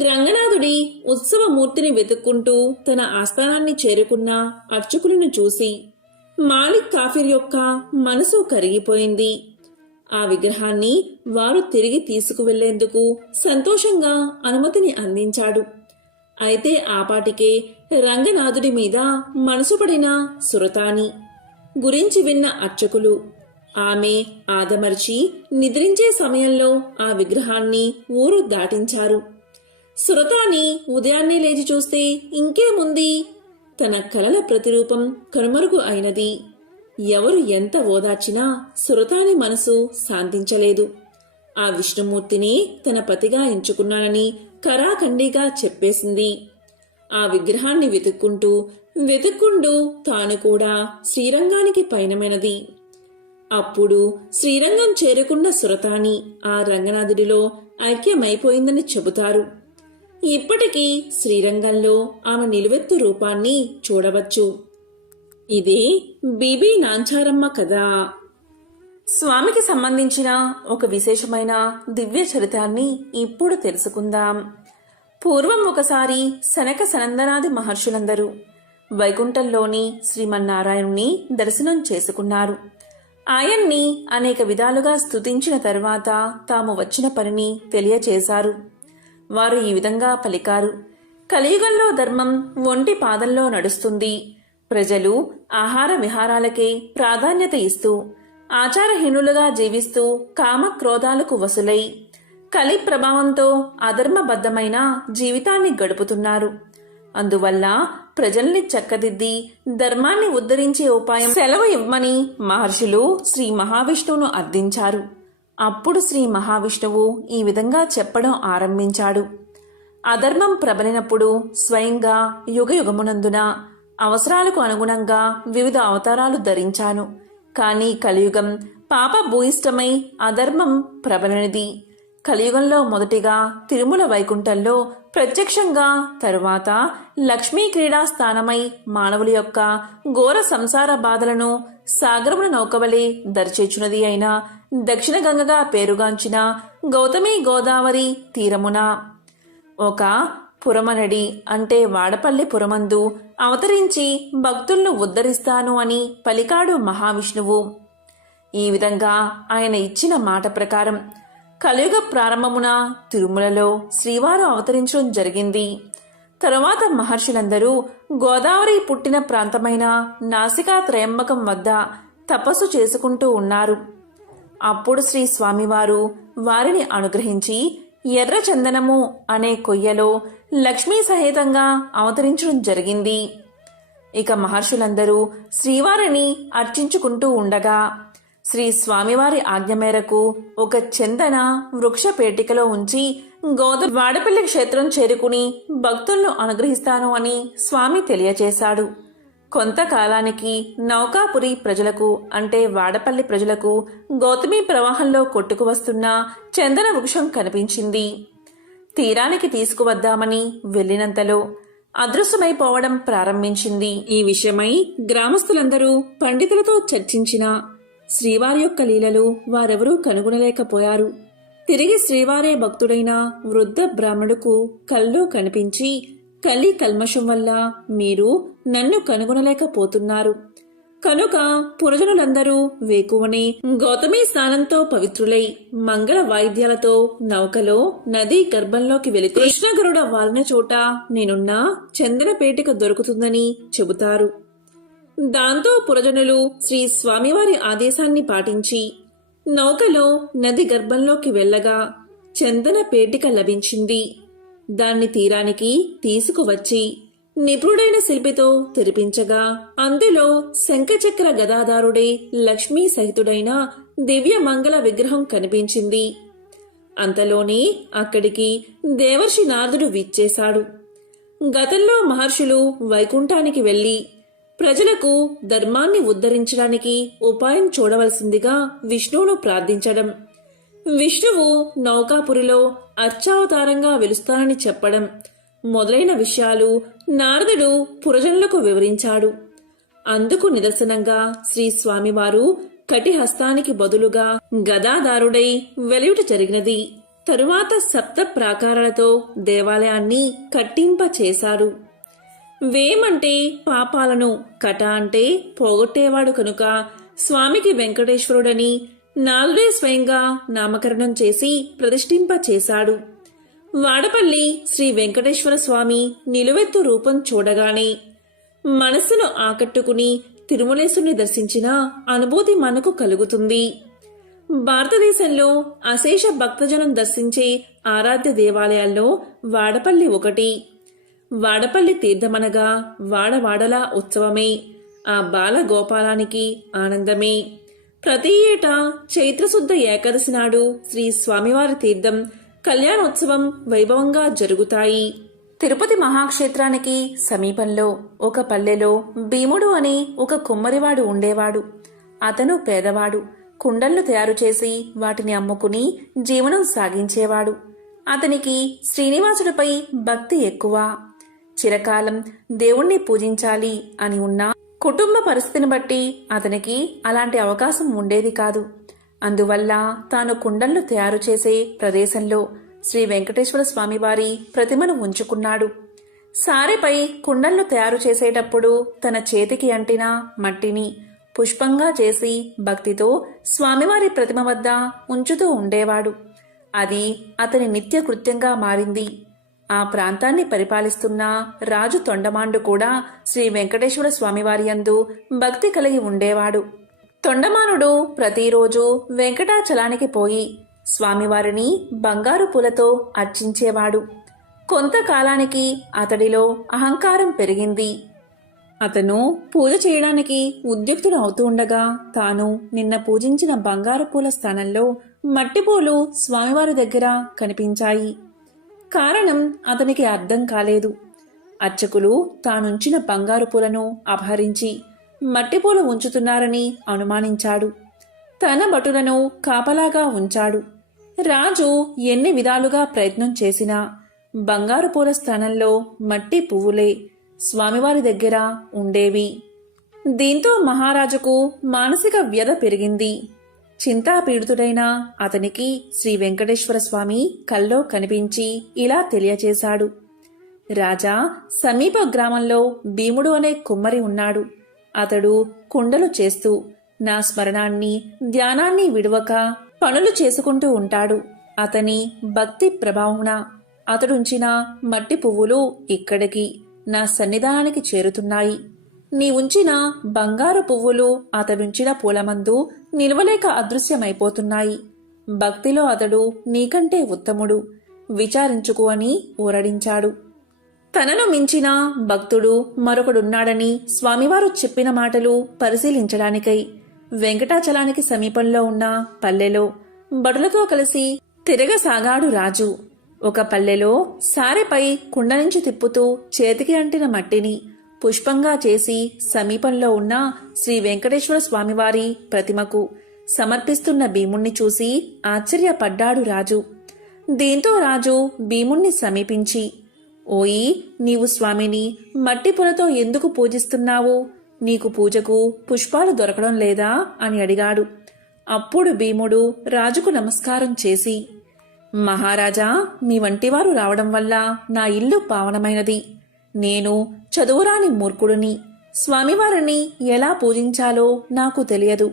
రంగనాథుడి ఉత్సవమూర్తిని వెతుక్కుంటూ తన ఆస్థానాన్ని చేరుకున్న అర్చకులను చూసి మాలిక్ కాఫీర్ యొక్క మనసు కరిగిపోయింది. ఆ విగ్రహాన్ని వారు తిరిగి తీసుకువెళ్లేందుకు సంతోషంగా అనుమతిని అందించాడు. అయితే ఆపాటికే రంగనాథుడి మీద మనసు పడిన సురతాని గురించి విన్న అర్చకులు ఆమె ఆదమర్చి నిద్రించే సమయంలో ఆ విగ్రహాన్ని ఊరు దాటించారు. సురతాని ఉదయాన్నే లేచి చూస్తే ఇంకేముంది, తన కలల ప్రతిరూపం కనుమరుగు అయినది. ఎవరు ఎంత ఓదార్చినా సురతాని మనసు శాంతించలేదు. ఆ విష్ణుమూర్తిని తన పతిగా ఎంచుకున్నానని కరాఖండిగా చెప్పేసింది. ఆ విగ్రహాన్ని వెతుక్కుంటూ తాను కూడా శ్రీరంగానికి పయనమైనది. అప్పుడు శ్రీరంగం చేరుకున్న సురతాని ఆ రంగనాథుడిలో ఐక్యమైపోయిందని చెబుతారు. ఇప్పటికీ శ్రీరంగంలో ఆమె నిలువెత్తు రూపాన్ని చూడవచ్చు. ఇదే బీబీ నాంచారమ్మ కథ. స్వామికి సంబంధించిన ఒక విశేషమైన దివ్య చరితాన్ని ఇప్పుడు తెలుసుకుందాం. పూర్వం ఒకసారి సనక సనందనాది మహర్షులందరూ వైకుంఠంలోని శ్రీమన్నారాయణుని దర్శనం చేసుకున్నారు. ఆయన్ని అనేక విధాలుగా స్తుతించిన తరువాత తాము వచ్చిన పనిని తెలియచేశారు. వారు ఈ విధంగా పలికారు: కలియుగంలో ధర్మం ఒంటి పాదంలో నడుస్తుంది. ప్రజలు ఆహార విహారాలకే ప్రాధాన్యత ఇస్తూ ఆచారహీనులుగా జీవిస్తూ కామక్రోధాలకు వసులై కలి ప్రభావంతో అధర్మబద్ధమైన జీవితాన్ని గడుపుతున్నారు. అందువల్ల ప్రజల్ని చక్కదిద్ది ధర్మాన్ని ఉద్ధరించే ఉపాయం సెలవు ఇవ్వమని మహర్షులు శ్రీ మహావిష్ణువును అర్థించారు. అప్పుడు శ్రీ మహావిష్ణువు ఈ విధంగా చెప్పడం ఆరంభించాడు: అధర్మం ప్రబలినప్పుడు స్వయంగా యుగయుగమునందున అవసరాలకు అనుగుణంగా వివిధ అవతారాలు ధరించాను. కానీ కలియుగం పాప భూయిష్టమై అధర్మం ప్రబలనిది. కలియుగంలో మొదటిగా తిరుమల వైకుంఠంలో ప్రత్యక్షంగా, తరువాత లక్ష్మీ క్రీడా స్థానమై మానవుల యొక్క ఘోర సంసార బాధలను సాగరమున నౌకవలే దరిచేచున్నది అయిన దక్షిణ గంగగా పేరుగాంచిన గౌతమి గోదావరి తీరమున ఒక పురమనడి అంటే వాడపల్లి పురమందు అవతరించి భక్తులను ఉద్ధరిస్తాను అని పలికాడు మహావిష్ణువు. ఈ విధంగా ఆయన ఇచ్చిన మాట ప్రకారం కలియుగ ప్రారంభమున తిరుమలలో శ్రీవారు అవతరించడం జరిగింది. తరువాత మహర్షులందరూ గోదావరి పుట్టిన ప్రాంతమైన నాసికా త్రయంబకం వద్ద తపస్సు చేసుకుంటూ ఉన్నారు. అప్పుడు శ్రీ స్వామివారు వారిని అనుగ్రహించి ఎర్ర చందనము అనే కొయ్యలో లక్ష్మీ సహితంగా అవతరించడం జరిగింది. ఇక మహర్షులందరూ శ్రీవారిని అర్చించుకుంటూ ఉండగా శ్రీ స్వామివారి ఆజ్ఞ మేరకు ఒక చందన వృక్ష పేటికలో ఉంచి వాడపల్లి క్షేత్రం చేరుకుని భక్తులను అనుగ్రహిస్తాను అని స్వామి తెలియచేశాడు. కొంతకాలానికి నౌకాపురి ప్రజలకు అంటే వాడపల్లి ప్రజలకు గౌతమి ప్రవాహంలో కొట్టుకువస్తున్న చందన వృక్షం కనిపించింది. తీరానికి తీసుకువద్దామని వెళ్ళినంతలో అదృశ్యమైపోవడం ప్రారంభించింది. ఈ విషయమై గ్రామస్తులందరూ పండితులతో చర్చించినా శ్రీవారి యొక్క లీలలు వారెవరూ కనుగొనలేకపోయారు. తిరిగి శ్రీవారే భక్తుడైన వృద్ధ బ్రాహ్మణుకు కల్లో కనిపించి, కలి కల్మషం వల్ల మీరు నన్ను కనుగొనలేకపోతున్నారు కనుక పురజనులందరూ వేకువనే గౌతమి స్నానంతో పవిత్రులై మంగళ వాయిద్యాలతో నౌకలో నదీ గర్భంలోకి వెళితే కృష్ణగరుడ వాలిన చోట నేనున్న చందన పేటిక దొరుకుతుందని చెబుతారు. దాంతో పురజనులు శ్రీ స్వామివారి ఆదేశాన్ని పాటించి నౌకలో నది గర్భంలోకి వెళ్ళగా చందన పేటిక లభించింది. దాన్ని తీరానికి తీసుకువచ్చి నిపుణుడైన శిల్పితో తెరిపించగా అందులో శంఖచక్ర గదాధారుడే లక్ష్మీ సహితుడైన దివ్య మంగళ విగ్రహం కనిపించింది. అంతలోనే అక్కడికి దేవర్షి నారదుడు విచ్చేశాడు. గతంలో మహర్షులు వైకుంఠానికి వెళ్లి ప్రజలకు ధర్మాన్ని ఉద్ధరించడానికి ఉపాయం చూడవలసిందిగా విష్ణువును ప్రార్థించడం, విష్ణువు నౌకాపురిలో అర్చావతారంగా వెలుస్తానని చెప్పడం మొదలైన విషయాలు నారదుడు పురజనులకు వివరించాడు. అందుకు నిదర్శనంగా శ్రీ స్వామివారు కటిహస్తానికి బదులుగా గదాధారుడై వెలుయుట జరిగినది. తరువాత సప్త ప్రాకారాలతో దేవాలయాన్ని కట్టింప చేశాడు. వేమంటే పాపాలను, కట అంటే పోగొట్టేవాడు కనుక స్వామికి వెంకటేశ్వరుడని నాలుడే స్వయంగా నామకరణం చేసి ప్రతిష్ఠింప చేశాడు. వాడపల్లి శ్రీ వెంకటేశ్వర స్వామి నిలువెత్తు రూపం చూడగానే మనస్సును ఆకట్టుకుని తిరుమలేశుని దర్శించిన అనుభూతి మనకు కలుగుతుంది. భారతదేశంలో అశేష భక్తజనం దర్శించే ఆరాధ్య దేవాలయాల్లో వాడపల్లి ఒకటి. వాడపల్లి తీర్థమనగా వాడవాడలా ఉత్సవమే, ఆ బాల గోపాలానికి ఆనందమే. ప్రతి ఏటా చైత్రశుద్ధ ఏకాదశి నాడు శ్రీ స్వామివారి తీర్థం కళ్యాణోత్సవం వైభవంగా జరుగుతాయి. తిరుపతి మహాక్షేత్రానికి సమీపంలో ఒక పల్లెలో భీముడు అని ఒక కుమ్మరివాడు ఉండేవాడు. అతను పేదవాడు. కుండలను తయారు చేసి వాటిని అమ్ముకుని జీవనం సాగించేవాడు. అతనికి శ్రీనివాసుడిపై భక్తి ఎక్కువ. చిరకాలం దేవుణ్ణి పూజించాలి అని ఉన్నా కుటుంబ పరిస్థితిని బట్టి అతనికి అలాంటి అవకాశం ఉండేది కాదు. అందువల్ల తాను కుండలను తయారు చేసే ప్రదేశంలో శ్రీ వెంకటేశ్వర స్వామివారి ప్రతిమను ఉంచుకున్నాడు. సారెపై కుండలను తయారు చేసేటప్పుడు తన చేతికి అంటిన మట్టిని పుష్పంగా చేసి భక్తితో స్వామివారి ప్రతిమ వద్ద ఉంచుతూ ఉండేవాడు. అది అతని నిత్య కృత్యంగా మారింది. ఆ ప్రాంతాన్ని పరిపాలిస్తున్న రాజు తొండమాండు కూడా శ్రీ వెంకటేశ్వర స్వామివారి యందు భక్తి కలిగి ఉండేవాడు. తొండమానుడు ప్రతిరోజు వెంకటాచలానికి పోయి స్వామివారిని బంగారు పూలతో అర్చించేవాడు. కొంతకాలానికి అతడిలో అహంకారం పెరిగింది. అతను పూజ చేయడానికి ఉద్యుక్తుడు అవుతూ ఉండగా తాను నిన్న పూజించిన బంగారు పూల స్థానంలో మట్టిపూలు స్వామివారి దగ్గర కనిపించాయి. కారణం అతనికి అర్థం కాలేదు. అర్చకులు తానుంచిన బంగారు పూలను అపహరించి మట్టిపూలు ఉంచుతున్నారని అనుమానించాడు. తన భటులను కాపలాగా ఉంచాడు. రాజు ఎన్ని విధాలుగా ప్రయత్నం చేసినా బంగారు పూల స్థానంలో మట్టి పువ్వులే స్వామివారి దగ్గర ఉండేవి. దీంతో మహారాజుకు మానసిక వ్యధ పెరిగింది. చింతాపీడితుడైన అతనికి శ్రీ వెంకటేశ్వర స్వామి కల్లో కనిపించి ఇలా తెలియచేశాడు. రాజా, సమీప గ్రామంలో భీముడు అనే కుమ్మరి ఉన్నాడు. అతడు కుండలు చేస్తూ నా స్మరణాన్ని, ధ్యానాన్ని విడువక పనులు చేసుకుంటూ ఉంటాడు. అతని భక్తి ప్రభావమున అతడుంచిన మట్టి పువ్వులు ఇక్కడికి నా సన్నిధానానికి చేరుతున్నాయి. నీ ఉంచిన బంగారు పువ్వులు అతడుంచిన పూలమందు నిలవలేక అదృశ్యమైపోతున్నాయి. భక్తిలో అతడు నీకంటే ఉత్తముడు, విచారించుకు అని ఊరడించాడు. తనను మించిన భక్తుడు మరొకడున్నాడని స్వామివారు చెప్పిన మాటలు పరిశీలించడానికై వెంకటాచలానికి సమీపంలో ఉన్న పల్లెలో బడులతో కలిసి తిరగసాగాడు రాజు. ఒక పల్లెలో సారెపై కుండ నుంచి తిప్పుతూ చేతికి అంటిన మట్టిని పుష్పంగా చేసి సమీపంలో ఉన్న శ్రీ వెంకటేశ్వర స్వామివారి ప్రతిమకు సమర్పిస్తున్న భీముణ్ణి చూసి ఆశ్చర్యపడ్డాడు రాజు. దీంతో రాజు భీముణ్ణి సమీపించి, ఓయి, నీవు స్వామిని మట్టి పులతో ఎందుకు పూజిస్తున్నావు? నీకు పూజకు పుష్పాలు దొరకడం లేదా అని అడిగాడు. అప్పుడు భీముడు రాజుకు నమస్కారం చేసి, మహారాజా, మీ వంటివారు రావడం వల్ల నా ఇల్లు పావనమైనది. నేను చదువురాని మూర్ఖుడిని. స్వామివారిని ఎలా పూజించాలో నాకు తెలియదు.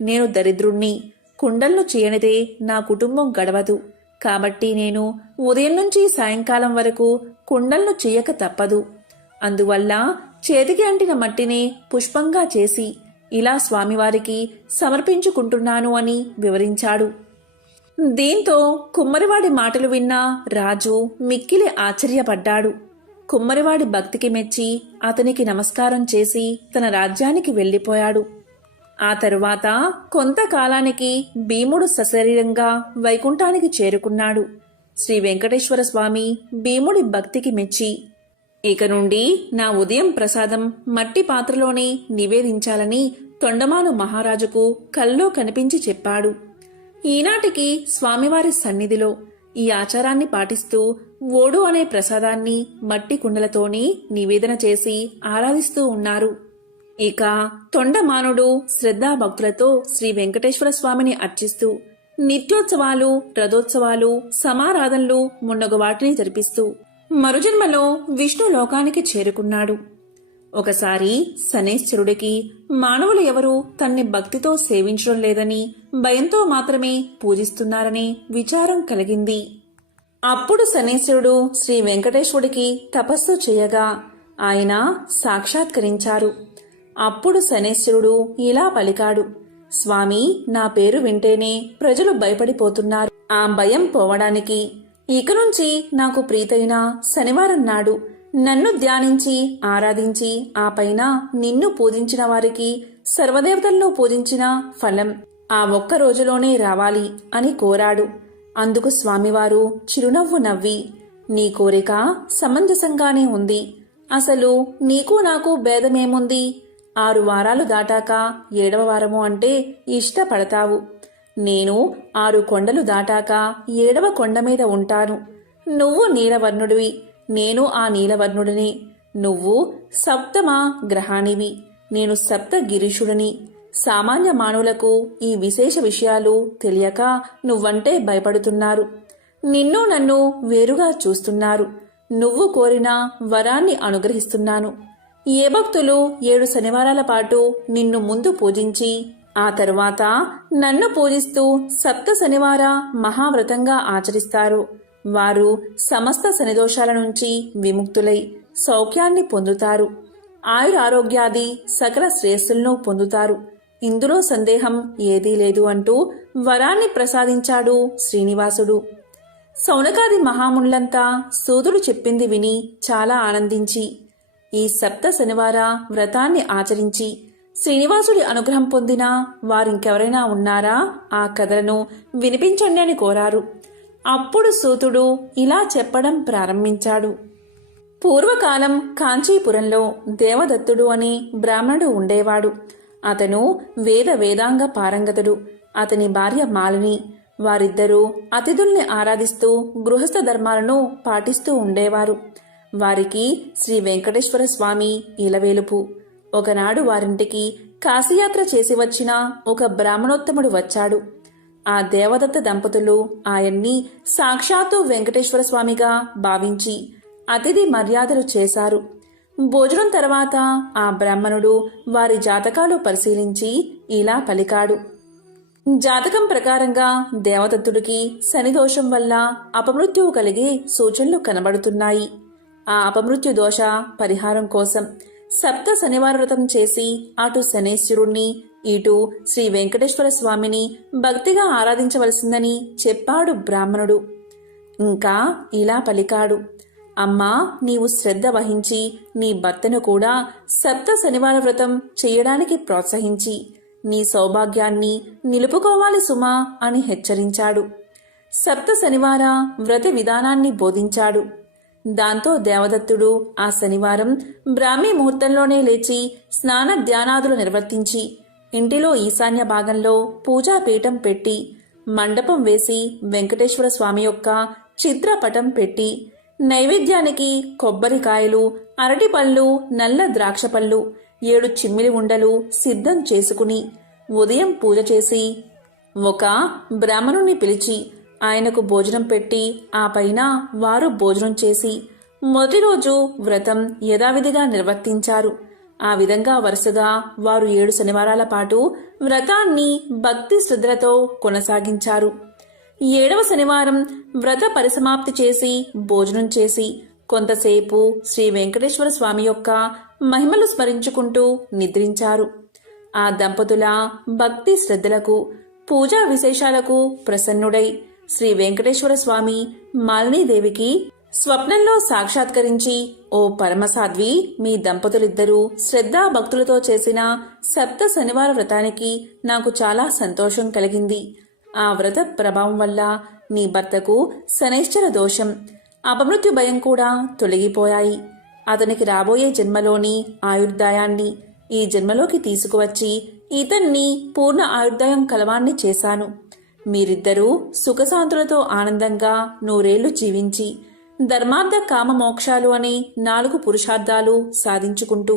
నేను దరిద్రుణ్ణి. కుండలను చేయనిదే నా కుటుంబం గడవదు. కాబట్టి నేను ఉదయం నుంచి సాయంకాలం వరకు కుండలను చేయక తప్పదు. అందువల్ల చేతికి అంటిన మట్టిని పుష్పంగా చేసి ఇలా స్వామివారికి సమర్పించుకుంటున్నాను అని వివరించాడు. దీంతో కుమ్మరివాడి మాటలు విన్న రాజు మిక్కిలి ఆశ్చర్యపడ్డాడు. కుమ్మరివాడి భక్తికి మెచ్చి అతనికి నమస్కారం చేసి తన రాజ్యానికి వెళ్లిపోయాడు. ఆ తరువాత కొంతకాలానికి భీముడు సశరీరంగా వైకుంఠానికి చేరుకున్నాడు. శ్రీ వెంకటేశ్వర స్వామి భీముడి భక్తికి మెచ్చి, ఇక నుండి నా ఉదయం ప్రసాదం మట్టి పాత్రలోనే నివేదించాలని తొండమాను మహారాజుకు కల్లో కనిపించి చెప్పాడు. ఈనాటికి స్వామివారి సన్నిధిలో ఈ ఆచారాన్ని పాటిస్తూ ఓడు అనే ప్రసాదాన్ని మట్టి కుండలతోనే నివేదన చేసి ఆరాధిస్తూ ఉన్నారు. ఇక తొండమానుడు శ్రద్ధాభక్తులతో శ్రీ వెంకటేశ్వర స్వామిని అర్చిస్తూ నిత్యోత్సవాలు, రథోత్సవాలు, సమారాధనలు మున్నగు వాటిని జరిపిస్తూ మరుజన్మలో విష్ణు లోకానికి చేరుకున్నాడు. ఒకసారి శనేశ్వరుడికి మానవులు ఎవరూ తన్ని భక్తితో సేవించడం లేదని, భయంతో మాత్రమే పూజిస్తున్నారనే విచారం కలిగింది. అప్పుడు శనేశ్వరుడు శ్రీ వెంకటేశ్వరుడికి తపస్సు చేయగా ఆయన సాక్షాత్కరించారు. అప్పుడు శనేశ్వరుడు ఇలా పలికాడు, స్వామి, నా పేరు వింటేనే ప్రజలు భయపడిపోతున్నారు. ఆ భయం పోవడానికి ఇక నుంచి నాకు ప్రీతైన శనివారం నాడు నన్ను ధ్యానించి ఆరాధించి ఆ పైన నిన్ను పూజించిన వారికి సర్వదేవతలను పూజించిన ఫలం ఆ ఒక్క రోజులోనే రావాలి అని కోరాడు. అందుకు స్వామివారు చిరునవ్వు నవ్వి, నీ కోరిక సమంజసంగానే ఉంది. అసలు నీకు నాకు భేదమేముంది? 6 వారాలు దాటాక 7వ వారము అంటే ఇష్టపడతావు. నేను 6 కొండలు దాటాక 7వ కొండ మీద ఉంటాను. నువ్వు నీలవర్ణుడివి, నేను ఆ నీలవర్ణుడిని. నువ్వు సప్తమ గ్రహానివి, నేను సప్త గిరీషుడిని. సామాన్య మానవులకు ఈ విశేష విషయాలు తెలియక నువ్వంటే భయపడుతున్నారు. నిన్ను నన్ను వేరుగా చూస్తున్నారు. నువ్వు కోరిన వరాన్ని అనుగ్రహిస్తున్నాను. ఏ భక్తులు 7 శనివారాల పాటు నిన్ను ముందు పూజించి ఆ తరువాత నన్ను పూజిస్తూ సప్త శనివార మహావ్రతంగా ఆచరిస్తారు, వారు సమస్త శనిదోషాల నుంచి విముక్తులై సౌఖ్యాన్ని పొందుతారు. ఆయురారోగ్యాది సకల శ్రేయస్సులను పొందుతారు. ఇందులో సందేహం ఏదీ లేదు అంటూ వరాన్ని ప్రసాదించాడు శ్రీనివాసుడు. సౌనకాది మహామునులంతా సూదుడు చెప్పింది విని చాలా ఆనందించి ఈ సప్త శనివార వ్రతాన్ని ఆచరించి శ్రీనివాసుడి అనుగ్రహం పొందిన వారింకెవరైనా ఉన్నారా? ఆ కథలను వినిపించండి అని కోరారు. అప్పుడు సూతుడు ఇలా చెప్పడం ప్రారంభించాడు. పూర్వకాలం కాంచీపురంలో దేవదత్తుడు అనే బ్రాహ్మణుడు ఉండేవాడు. అతను వేదాంగ పారంగతుడు. అతని భార్య మాలిని. వారిద్దరూ అతిథుల్ని ఆరాధిస్తూ గృహస్థ ధర్మాలను పాటిస్తూ ఉండేవారు. వారికి శ్రీ వెంకటేశ్వర స్వామి ఇలవేలుపు. ఒకనాడు వారింటికి కాశీయాత్ర చేసి వచ్చిన ఒక బ్రాహ్మణోత్తముడు వచ్చాడు. ఆ దేవదత్త దంపతులు ఆయన్ని సాక్షాత్తు వెంకటేశ్వర స్వామిగా భావించి అతిథి మర్యాదలు చేశారు. భోజనం తర్వాత ఆ బ్రాహ్మణుడు వారి జాతకాలు పరిశీలించి ఇలా పలికాడు. జాతకం ప్రకారంగా దేవదత్తుడికి శనిదోషం వల్ల అపమృత్యువు కలిగే సూచనలు కనబడుతున్నాయి. ఆ అపమృత్యు దోష పరిహారం కోసం సప్త శనివార వ్రతం చేసి అటు శనేశ్వరుణ్ణి ఇటు శ్రీ వెంకటేశ్వర స్వామిని భక్తిగా ఆరాధించవలసిందని చెప్పాడు బ్రాహ్మణుడు. ఇంకా ఇలా పలికాడు, అమ్మా, నీవు శ్రద్ధ వహించి నీ భర్తను కూడా సప్త శనివార వ్రతం చేయడానికి ప్రోత్సహించి నీ సౌభాగ్యాన్ని నిలుపుకోవాలి సుమా అని హెచ్చరించాడు. సప్త శనివార వ్రత విధానాన్ని బోధించాడు. దాంతో దేవదత్తుడు ఆ శనివారం బ్రాహ్మీ ముహూర్తంలోనే లేచి స్నాన ధ్యానాదులు నిర్వర్తించి ఇంటిలో ఈశాన్య భాగంలో పూజాపీఠం పెట్టి మండపం వేసి వెంకటేశ్వర స్వామి యొక్క చిత్రపటం పెట్టి నైవేద్యానికి కొబ్బరికాయలు, అరటిపళ్ళు, నల్ల ద్రాక్ష పళ్ళు, 7 చిమ్మిలి ఉండలు సిద్ధం చేసుకుని ఉదయం పూజ చేసి ఒక బ్రాహ్మణుణ్ణి పిలిచి ఆయనకు భోజనం పెట్టి ఆ పైన వారు భోజనం చేసి మొదటి రోజు వ్రతం యథావిధిగా నిర్వర్తించారు. ఆ విధంగా వరుసగా వారు 7 శనివారాల పాటు వ్రతాన్ని భక్తి శ్రద్ధలతో కొనసాగించారు. 7వ శనివారం వ్రత పరిసమాప్తి చేసి భోజనం చేసి కొంతసేపు శ్రీ వెంకటేశ్వర స్వామి యొక్క మహిమలు స్మరించుకుంటూ నిద్రించారు. ఆ దంపతుల భక్తి శ్రద్ధలకు, పూజా విశేషాలకు ప్రసన్నుడై శ్రీ వెంకటేశ్వర స్వామి మాలినీదేవికి స్వప్నంలో సాక్షాత్కరించి, ఓ పరమసాధ్వి, మీ దంపతులిద్దరూ శ్రద్ధా భక్తులతో చేసిన సప్త శనివార వ్రతానికి నాకు చాలా సంతోషం కలిగింది. ఆ వ్రత ప్రభావం వల్ల నీ భర్తకు శనైశ్చర దోషం, అపమృత్యు భయం కూడా తొలగిపోయాయి. అతనికి రాబోయే జన్మలోని ఆయుర్దాయాన్ని ఈ జన్మలోకి తీసుకువచ్చి ఇతన్ని పూర్ణ ఆయుర్దాయం కలవాన్ని చేశాను. మీరిద్దరూ సుఖశాంతులతో ఆనందంగా 100 ఏళ్లు జీవించి ధర్మార్థ కామ మోక్షాలు అనే 4 పురుషార్థాలు సాధించుకుంటూ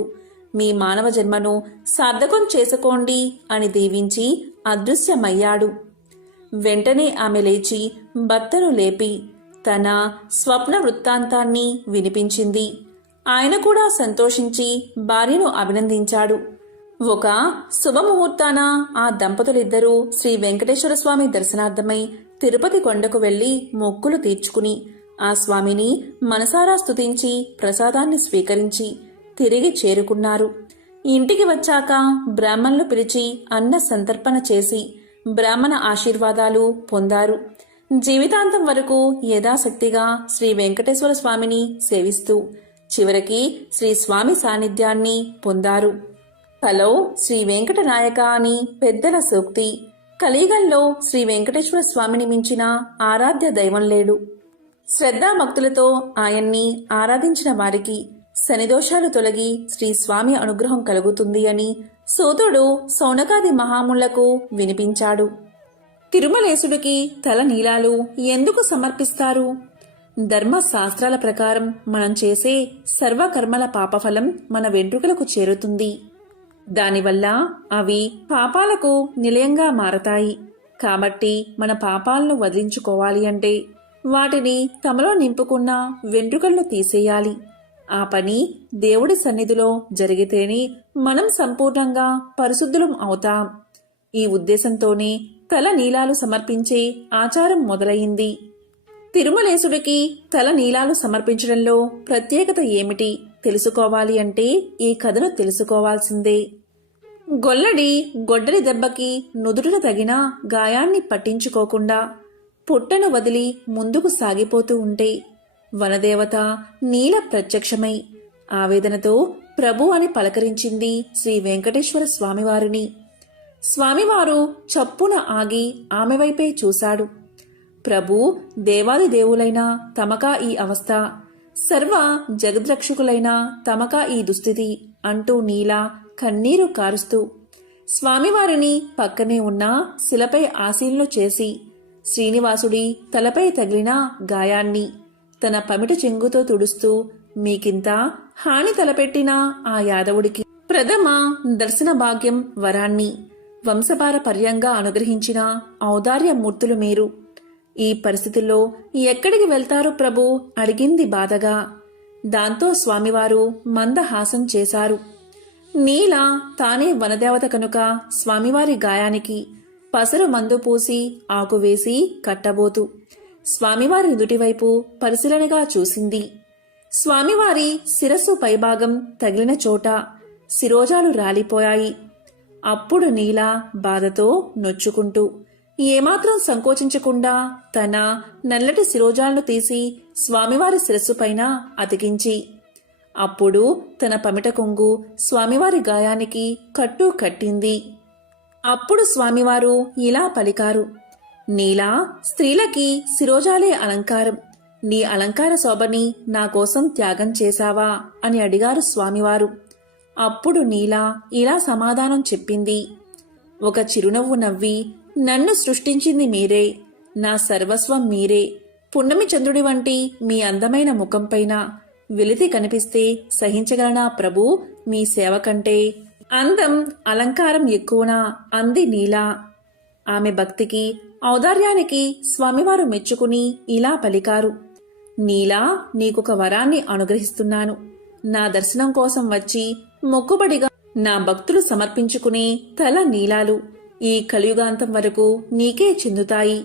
మీ మానవ జన్మను సార్థకం చేసుకోండి అని దీవించి అదృశ్యమయ్యాడు. వెంటనే ఆమె లేచి భర్తను లేపి తన స్వప్న వృత్తాంతాన్ని వినిపించింది. ఆయన కూడా సంతోషించి భార్యను అభినందించాడు. ఒక శుభముహూర్తాన ఆ దంపతులిద్దరూ శ్రీ వెంకటేశ్వర స్వామి దర్శనార్థమై తిరుపతి కొండకు వెళ్లి మొక్కులు తీర్చుకుని ఆ స్వామిని మనసారా స్తుతించి ప్రసాదాన్ని స్వీకరించి తిరిగి చేరుకున్నారు. ఇంటికి వచ్చాక బ్రాహ్మణులు పిలిచి అన్న సంతర్పణ చేసి బ్రాహ్మణ ఆశీర్వాదాలు పొందారు. జీవితాంతం వరకు యథాశక్తిగా శ్రీ వెంకటేశ్వర స్వామిని సేవిస్తూ చివరికి శ్రీ స్వామి సాన్నిధ్యాన్ని పొందారు. కలో శ్రీ వెంకటనాయక అని పెద్దల సూక్తి. కలియుగంలో శ్రీ వెంకటేశ్వర స్వామిని మించిన ఆరాధ్య దైవం లేడు. శ్రద్ధాభక్తులతో ఆయన్ని ఆరాధించిన వారికి శనిదోషాలు తొలగి శ్రీ స్వామి అనుగ్రహం కలుగుతుంది అని సూతుడు సౌనకాది మహాములకు వినిపించాడు. తిరుమలేశుడికి తల నీలాలు ఎందుకు సమర్పిస్తారు? ధర్మశాస్త్రాల ప్రకారం మనం చేసే సర్వకర్మల పాపఫలం మన వెంట్రుకలకు చేరుతుంది. దానివల్ల అవి పాపాలకు నిలయంగా మారతాయి. కాబట్టి మన పాపాలను వదిలించుకోవాలి అంటే వాటిని తమలో నింపుకున్న వెంట్రుకలను తీసేయాలి. ఆ పని దేవుడి సన్నిధిలో జరిగితేనే మనం సంపూర్ణంగా పరిశుద్ధులం అవుతాం. ఈ ఉద్దేశంతోనే తల నీలాలు సమర్పించే ఆచారం మొదలయింది. తిరుమలేశుడికి తల నీలాలు సమర్పించడంలో ప్రత్యేకత ఏమిటి తెలుసుకోవాలి అంటే ఈ కథను తెలుసుకోవాల్సిందే. గొడ్డలి దెబ్బకి నుదుటిన తగిన గాయాన్ని పట్టించుకోకుండా పుట్టను వదిలి ముందుకు సాగిపోతూ ఉంటే వనదేవత నీల ప్రత్యక్షమై ఆవేదనతో ప్రభు అని పలకరించింది శ్రీ వెంకటేశ్వర స్వామివారిని. స్వామివారు చప్పున ఆగి ఆమె వైపే చూశాడు. ప్రభు, దేవాది దేవులైన తమకా ఈ అవస్థ, సర్వ జగద్రక్షకులైన తమకా ఈ దుస్థితి అంటూ నీల కన్నీరు కారుస్తూ స్వామివారిని పక్కనే ఉన్న శిలపై ఆసీనులు చేసి శ్రీనివాసుడి తలపై తగిలిన గాయాన్ని తన పమిట చెంగుతో తుడుస్తూ మీకింత హాని తలపెట్టిన ఆ యాదవుడికి ప్రథమ దర్శన భాగ్యం వరాన్ని వంశపారపర్యంగా అనుగ్రహించిన ఔదార్యమూర్తులు మీరు. ఈ పరిస్థితుల్లో ఎక్కడికి వెళ్తారు ప్రభు అడిగింది బాధగా. దాంతో స్వామివారు మందహాసం చేశారు. నీల తానే వనదేవత కనుక స్వామివారి గాయానికి పసరు మందు పూసి ఆకు వేసి కట్టబోతూ స్వామివారి నుదుటివైపు పరిశీలనగా చూసింది. స్వామివారి శిరస్సు పైభాగం తగిలిన చోట శిరోజాలు రాలిపోయాయి. అప్పుడు నీల బాధతో నొచ్చుకుంటూ ఏమాత్రం సంకోచించకుండా తన నల్లటి శిరోజాలను తీసి స్వామివారి శిరస్సుపైన అతికించి అప్పుడు తన పమిట కొంగు స్వామివారి గాయానికి కట్టు కట్టింది. అప్పుడు స్వామివారు ఇలా పలికారు, నీలా, స్త్రీలకి శిరోజాలే అలంకారం. నీ అలంకార శోభని నా కోసం త్యాగం చేశావా అని అడిగారు స్వామివారు. అప్పుడు నీల ఇలా సమాధానం చెప్పింది. ఒక చిరునవ్వు నవ్వి, నన్ను సృష్టించింది మీరే, నా సర్వస్వం మీరే. పున్నమి చంద్రుడి వంటి మీ అందమైన ముఖంపైన వెలితి కనిపిస్తే సహించగలనా ప్రభు? మీ సేవ కంటే అందం, అలంకారం ఎక్కువనా అంది నీల. ఆమె భక్తికి, ఔదార్యానికి స్వామివారు మెచ్చుకుని ఇలా పలికారు, నీలా, నీకొక వరాన్ని అనుగ్రహిస్తున్నాను. నా దర్శనం కోసం వచ్చి మొక్కుబడిగా నా భక్తులు సమర్పించుకునే తల నీలాలు ఈ కలియుగాంతం వరకు నీకే చెందుతాయి.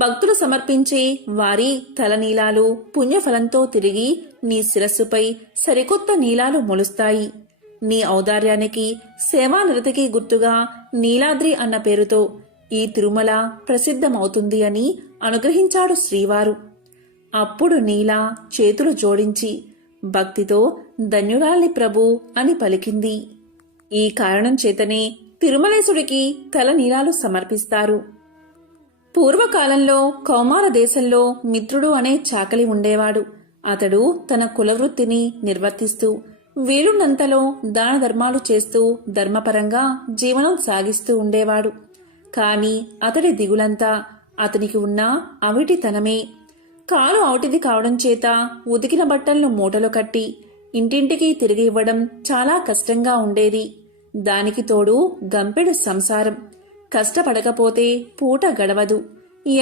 భక్తులు సమర్పించే వారి తల నీలాలు పుణ్యఫలంతో తిరిగి నీ శిరస్సుపై సరికొత్త నీలాలు మొలుస్తాయి. నీ ఔదార్యానికి, సేవానిరతికి గుర్తుగా నీలాద్రి అన్న పేరుతో ఈ తిరుమల ప్రసిద్ధమవుతుంది అని అనుగ్రహించాడు శ్రీవారు. అప్పుడు నీల చేతులు జోడించి భక్తితో ధన్యురాలి ప్రభు అని పలికింది. ఈ కారణం చేతనే తిరుమలేశుడికి తల నీలాలు సమర్పిస్తారు. పూర్వకాలంలో కౌమార దేశంలో మిత్రుడు అనే చాకలి ఉండేవాడు. అతడు తన కులవృత్తిని నిర్వర్తిస్తూ వీలున్నంతలో దాన ధర్మాలు చేస్తూ ధర్మపరంగా జీవనం సాగిస్తూ ఉండేవాడు. కాని అతడి దిగులంతా అతనికి ఉన్న అవిటితనమే. కాలు ఔటిది కావడం చేత ఉతికిన బట్టలను మూటలు కట్టి ఇంటింటికి తిరిగి ఇవ్వడం చాలా కష్టంగా ఉండేది. దానికి తోడు గంపెడు సంసారం. కష్టపడకపోతే పూట గడవదు.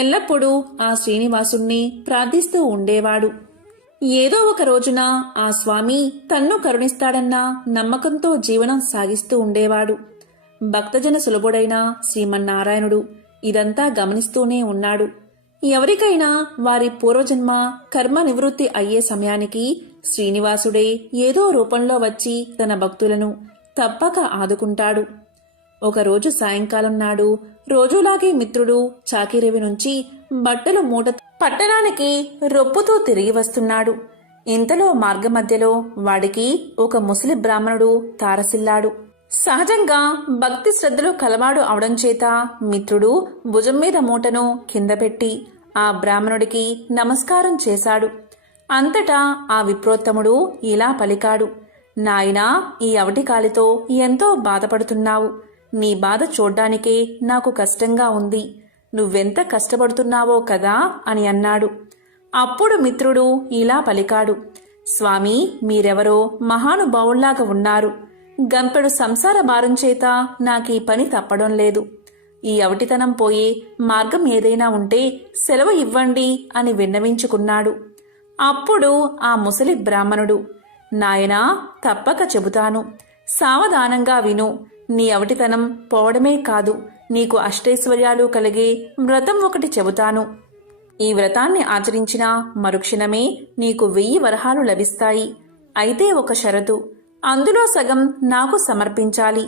ఎల్లప్పుడూ ఆ శ్రీనివాసుణ్ణి ప్రార్థిస్తూ ఉండేవాడు. ఏదో ఒక రోజున ఆ స్వామి తన్ను కరుణిస్తాడన్న నమ్మకంతో జీవనం సాగిస్తూ ఉండేవాడు. భక్తజన సులభుడైన శ్రీమన్నారాయణుడు ఇదంతా గమనిస్తూనే ఉన్నాడు. ఎవరికైనా వారి పూర్వజన్మ కర్మ నివృత్తి అయ్యే సమయానికి శ్రీనివాసుడే ఏదో రూపంలో వచ్చి తన భక్తులను తప్పక ఆదుకుంటాడు. ఒకరోజు సాయంకాలం నాడు రోజులాగే మిత్రుడు చాకిరేవి నుంచి బట్టలు మూట పట్టణానికి రొప్పుతూ తిరిగి వస్తున్నాడు. ఇంతలో మార్గమధ్యలో వాడికి ఒక ముసలి బ్రాహ్మణుడు తారసిల్లాడు. సహజంగా భక్తి శ్రద్ధలు కలవాడు అవడం చేత మిత్రుడు భుజం మీద మూటను కింద పెట్టి ఆ బ్రాహ్మణుడికి నమస్కారం చేశాడు. అంతటా ఆ విప్రోత్తముడు ఇలా పలికాడు, నాయనా, ఈ అవటికాలితో ఎంతో బాధపడుతున్నావు. నీ బాధ చూడ్డానికే నాకు కష్టంగా ఉంది. నువ్వెంత కష్టపడుతున్నావో కదా అని అన్నాడు. అప్పుడు మిత్రుడు ఇలా పలికాడు, స్వామి, మీరెవరో మహానుభావుల్లాగా ఉన్నారు. గంపెడు సంసార భారం చేత నాకీ పని తప్పడం లేదు. ఈ అవటితనం పోయే మార్గం ఏదైనా ఉంటే సెలవు ఇవ్వండి అని విన్నవించుకున్నాడు. అప్పుడు ఆ ముసలి బ్రాహ్మణుడు, నాయనా, తప్పక చెబుతాను. సావధానంగా విను. నీ అవటితనం పోవడమే కాదు, నీకు అష్టైశ్వర్యాలు కలిగే వ్రతం ఒకటి చెబుతాను. ఈ వ్రతాన్ని ఆచరించిన మరుక్షణమే నీకు 1000 వరహాలు లభిస్తాయి. అయితే ఒక షరతు, అందులో సగం నాకు సమర్పించాలి.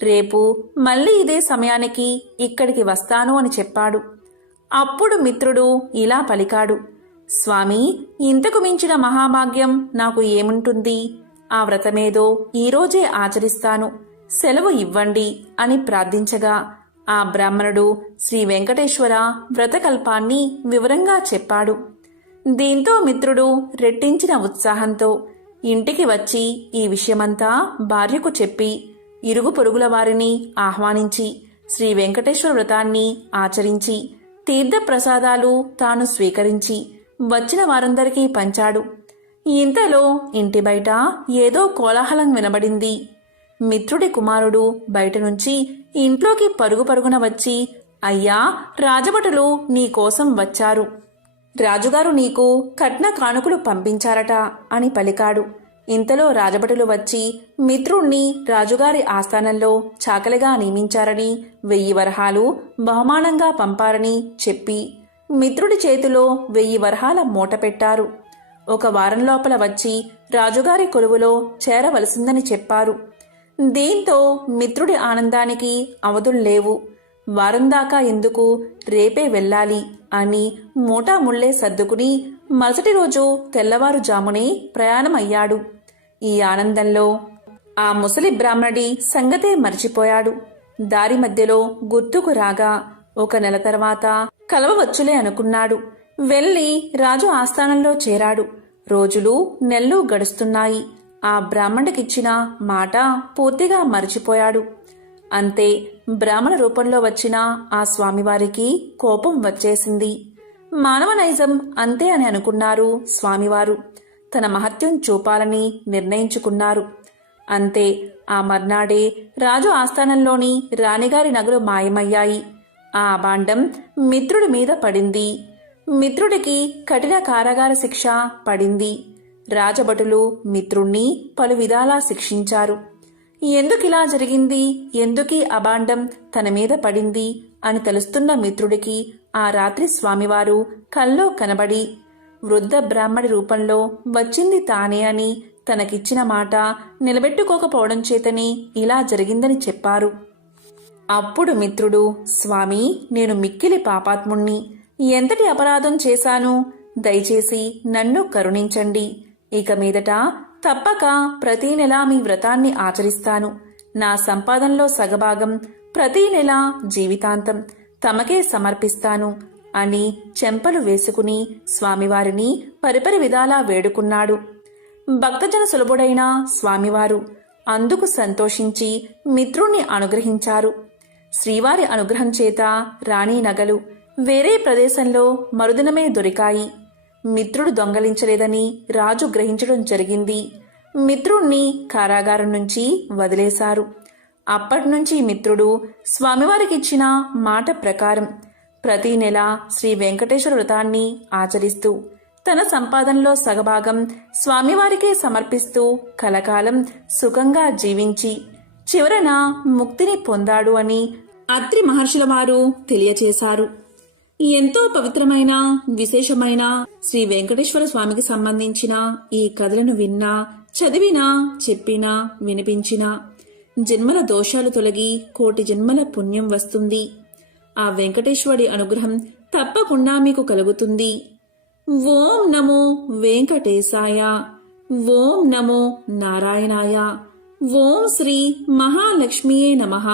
రేపు మళ్ళీ ఇదే సమయానికి ఇక్కడికి వస్తాను అని చెప్పాడు. అప్పుడు మిత్రుడు ఇలా పలికాడు, స్వామి, ఇంతకు మించిన మహాభాగ్యం నాకు ఏముంటుంది? ఆ వ్రతమేదో ఈరోజే ఆచరిస్తాను, సెలవు ఇవ్వండి అని ప్రార్థించగా ఆ బ్రాహ్మణుడు శ్రీ వెంకటేశ్వర వ్రతకల్పాన్ని వివరంగా చెప్పాడు. దీంతో మిత్రుడు రెట్టించిన ఉత్సాహంతో ఇంటికి వచ్చి ఈ విషయమంతా భార్యకు చెప్పి ఇరుగు పొరుగుల వారిని ఆహ్వానించి శ్రీ వెంకటేశ్వర వ్రతాన్ని ఆచరించి తీర్థప్రసాదాలు తాను స్వీకరించి వచ్చిన వారందరికీ పంచాడు. ఇంతలో ఇంటి బయట ఏదో కోలాహలం వినబడింది. మిత్రుడి కుమారుడు బయట నుంచి ఇంట్లోకి పరుగు పరుగున వచ్చి, అయ్యా, రాజభటులు నీకోసం వచ్చారు. రాజుగారు నీకు కట్న కానుకలు పంపించారట అని పలికాడు. ఇంతలో రాజభటులు వచ్చి మిత్రుణ్ణి రాజుగారి ఆస్థానంలో చాకలిగా నియమించారని 1000 వరహాలు బహుమానంగా పంపారని చెప్పి మిత్రుడి చేతిలో 1000 వరహాల మూట పెట్టారు. 1 వారం లోపల వచ్చి రాజుగారి కొలువులో చేరవలసిందని చెప్పారు. దీంతో మిత్రుడి ఆనందానికి అవధుల్లేవు. వారం దాకా ఎందుకు, రేపే వెళ్ళాలి అని మూటాముళ్లే సర్దుకుని మరుసటి రోజు తెల్లవారుజామునే ప్రయాణమయ్యాడు. ఈ ఆనందంలో ఆ ముసలి బ్రాహ్మణుడి సంగతే మర్చిపోయాడు. దారి మధ్యలో గుర్తుకు రాగా 1 నెల తర్వాత కలవవచ్చులే అనుకున్నాడు. వెళ్ళి రాజు ఆస్థానంలో చేరాడు. రోజులు నెలలు గడుస్తున్నాయి. ఆ బ్రాహ్మణుడికిచ్చిన మాట పూర్తిగా మర్చిపోయాడు. అంతే, బ్రాహ్మణ రూపంలో వచ్చిన ఆ స్వామివారికి కోపం వచ్చేసింది. మానవ నైజం అంతే అని అనుకున్నారు స్వామివారు. తన మహత్యం చూపాలని నిర్ణయించుకున్నారు. అంతే, ఆ మర్నాడే రాజు ఆస్థానంలోని రాణిగారి నగలు మాయమయ్యాయి. ఆ అభాండం మిత్రుడి మీద పడింది. మిత్రుడికి కఠిన కారాగార శిక్ష పడింది. రాజభటులు మిత్రుణ్ణి పలు విధాలా శిక్షించారు. ఎందుకిలా జరిగింది, ఎందుకీ అభాండం తన మీద పడింది అని తెలుస్తున్న మిత్రుడికి ఆ రాత్రి స్వామివారు కల్లో కనబడి వృద్ధ బ్రాహ్మడి రూపంలో వచ్చింది తానే అని, తనకిచ్చిన మాట నిలబెట్టుకోకపోవడం చేతని ఇలా జరిగిందని చెప్పారు. అప్పుడు మిత్రుడు, స్వామి, నేను మిక్కిలి పాపాత్ముణ్ణి. ఎంతటి అపరాధం చేశాను? దయచేసి నన్ను కరుణించండి. ఇక మీదట తప్పక ప్రతీ నెలా మీ వ్రతాన్ని ఆచరిస్తాను. నా సంపాదనలో సగభాగం ప్రతీ నెల జీవితాంతం తమకే సమర్పిస్తాను అని చెంపలు వేసుకుని స్వామివారిని పరిపరి విధాలా వేడుకున్నాడు. భక్తజన సులభుడైన స్వామివారు అందుకు సంతోషించి మిత్రుణ్ణి అనుగ్రహించారు. శ్రీవారి అనుగ్రహం చేత రాణి నగలు వేరే ప్రదేశంలో మరుదినమే దొరికాయి. మిత్రుడు దొంగలించలేదని రాజు గ్రహించడం జరిగింది. మిత్రుణ్ణి కారాగారం నుంచి వదిలేశారు. అప్పటినుంచి మిత్రుడు స్వామివారికిచ్చిన మాట ప్రకారం ప్రతీ నెల శ్రీ వెంకటేశ్వర వ్రతాన్ని ఆచరిస్తూ తన సంపాదనలో సగభాగం స్వామివారికే సమర్పిస్తూ కలకాలం సుఖంగా జీవించి చివరన ముక్తిని పొందాడు అని అత్రి మహర్షుల వారు తెలియచేశారు. ఎంతో పవిత్రమైన విశేషమైన శ్రీ వెంకటేశ్వర స్వామికి సంబంధించిన ఈ కథలను విన్నా, చదివినా, చెప్పినా, వినిపించినా జన్మల దోషాలు తొలగి 1,000,000 జన్మల పుణ్యం వస్తుంది. ఆ వెంకటేశ్వరుడి అనుగ్రహం తప్పకుండా మీకు కలుగుతుంది. ఓం నమో వెంకటేశాయ. ఓం నమో నారాయణాయ. ఓం శ్రీ మహాలక్ష్మియే నమః.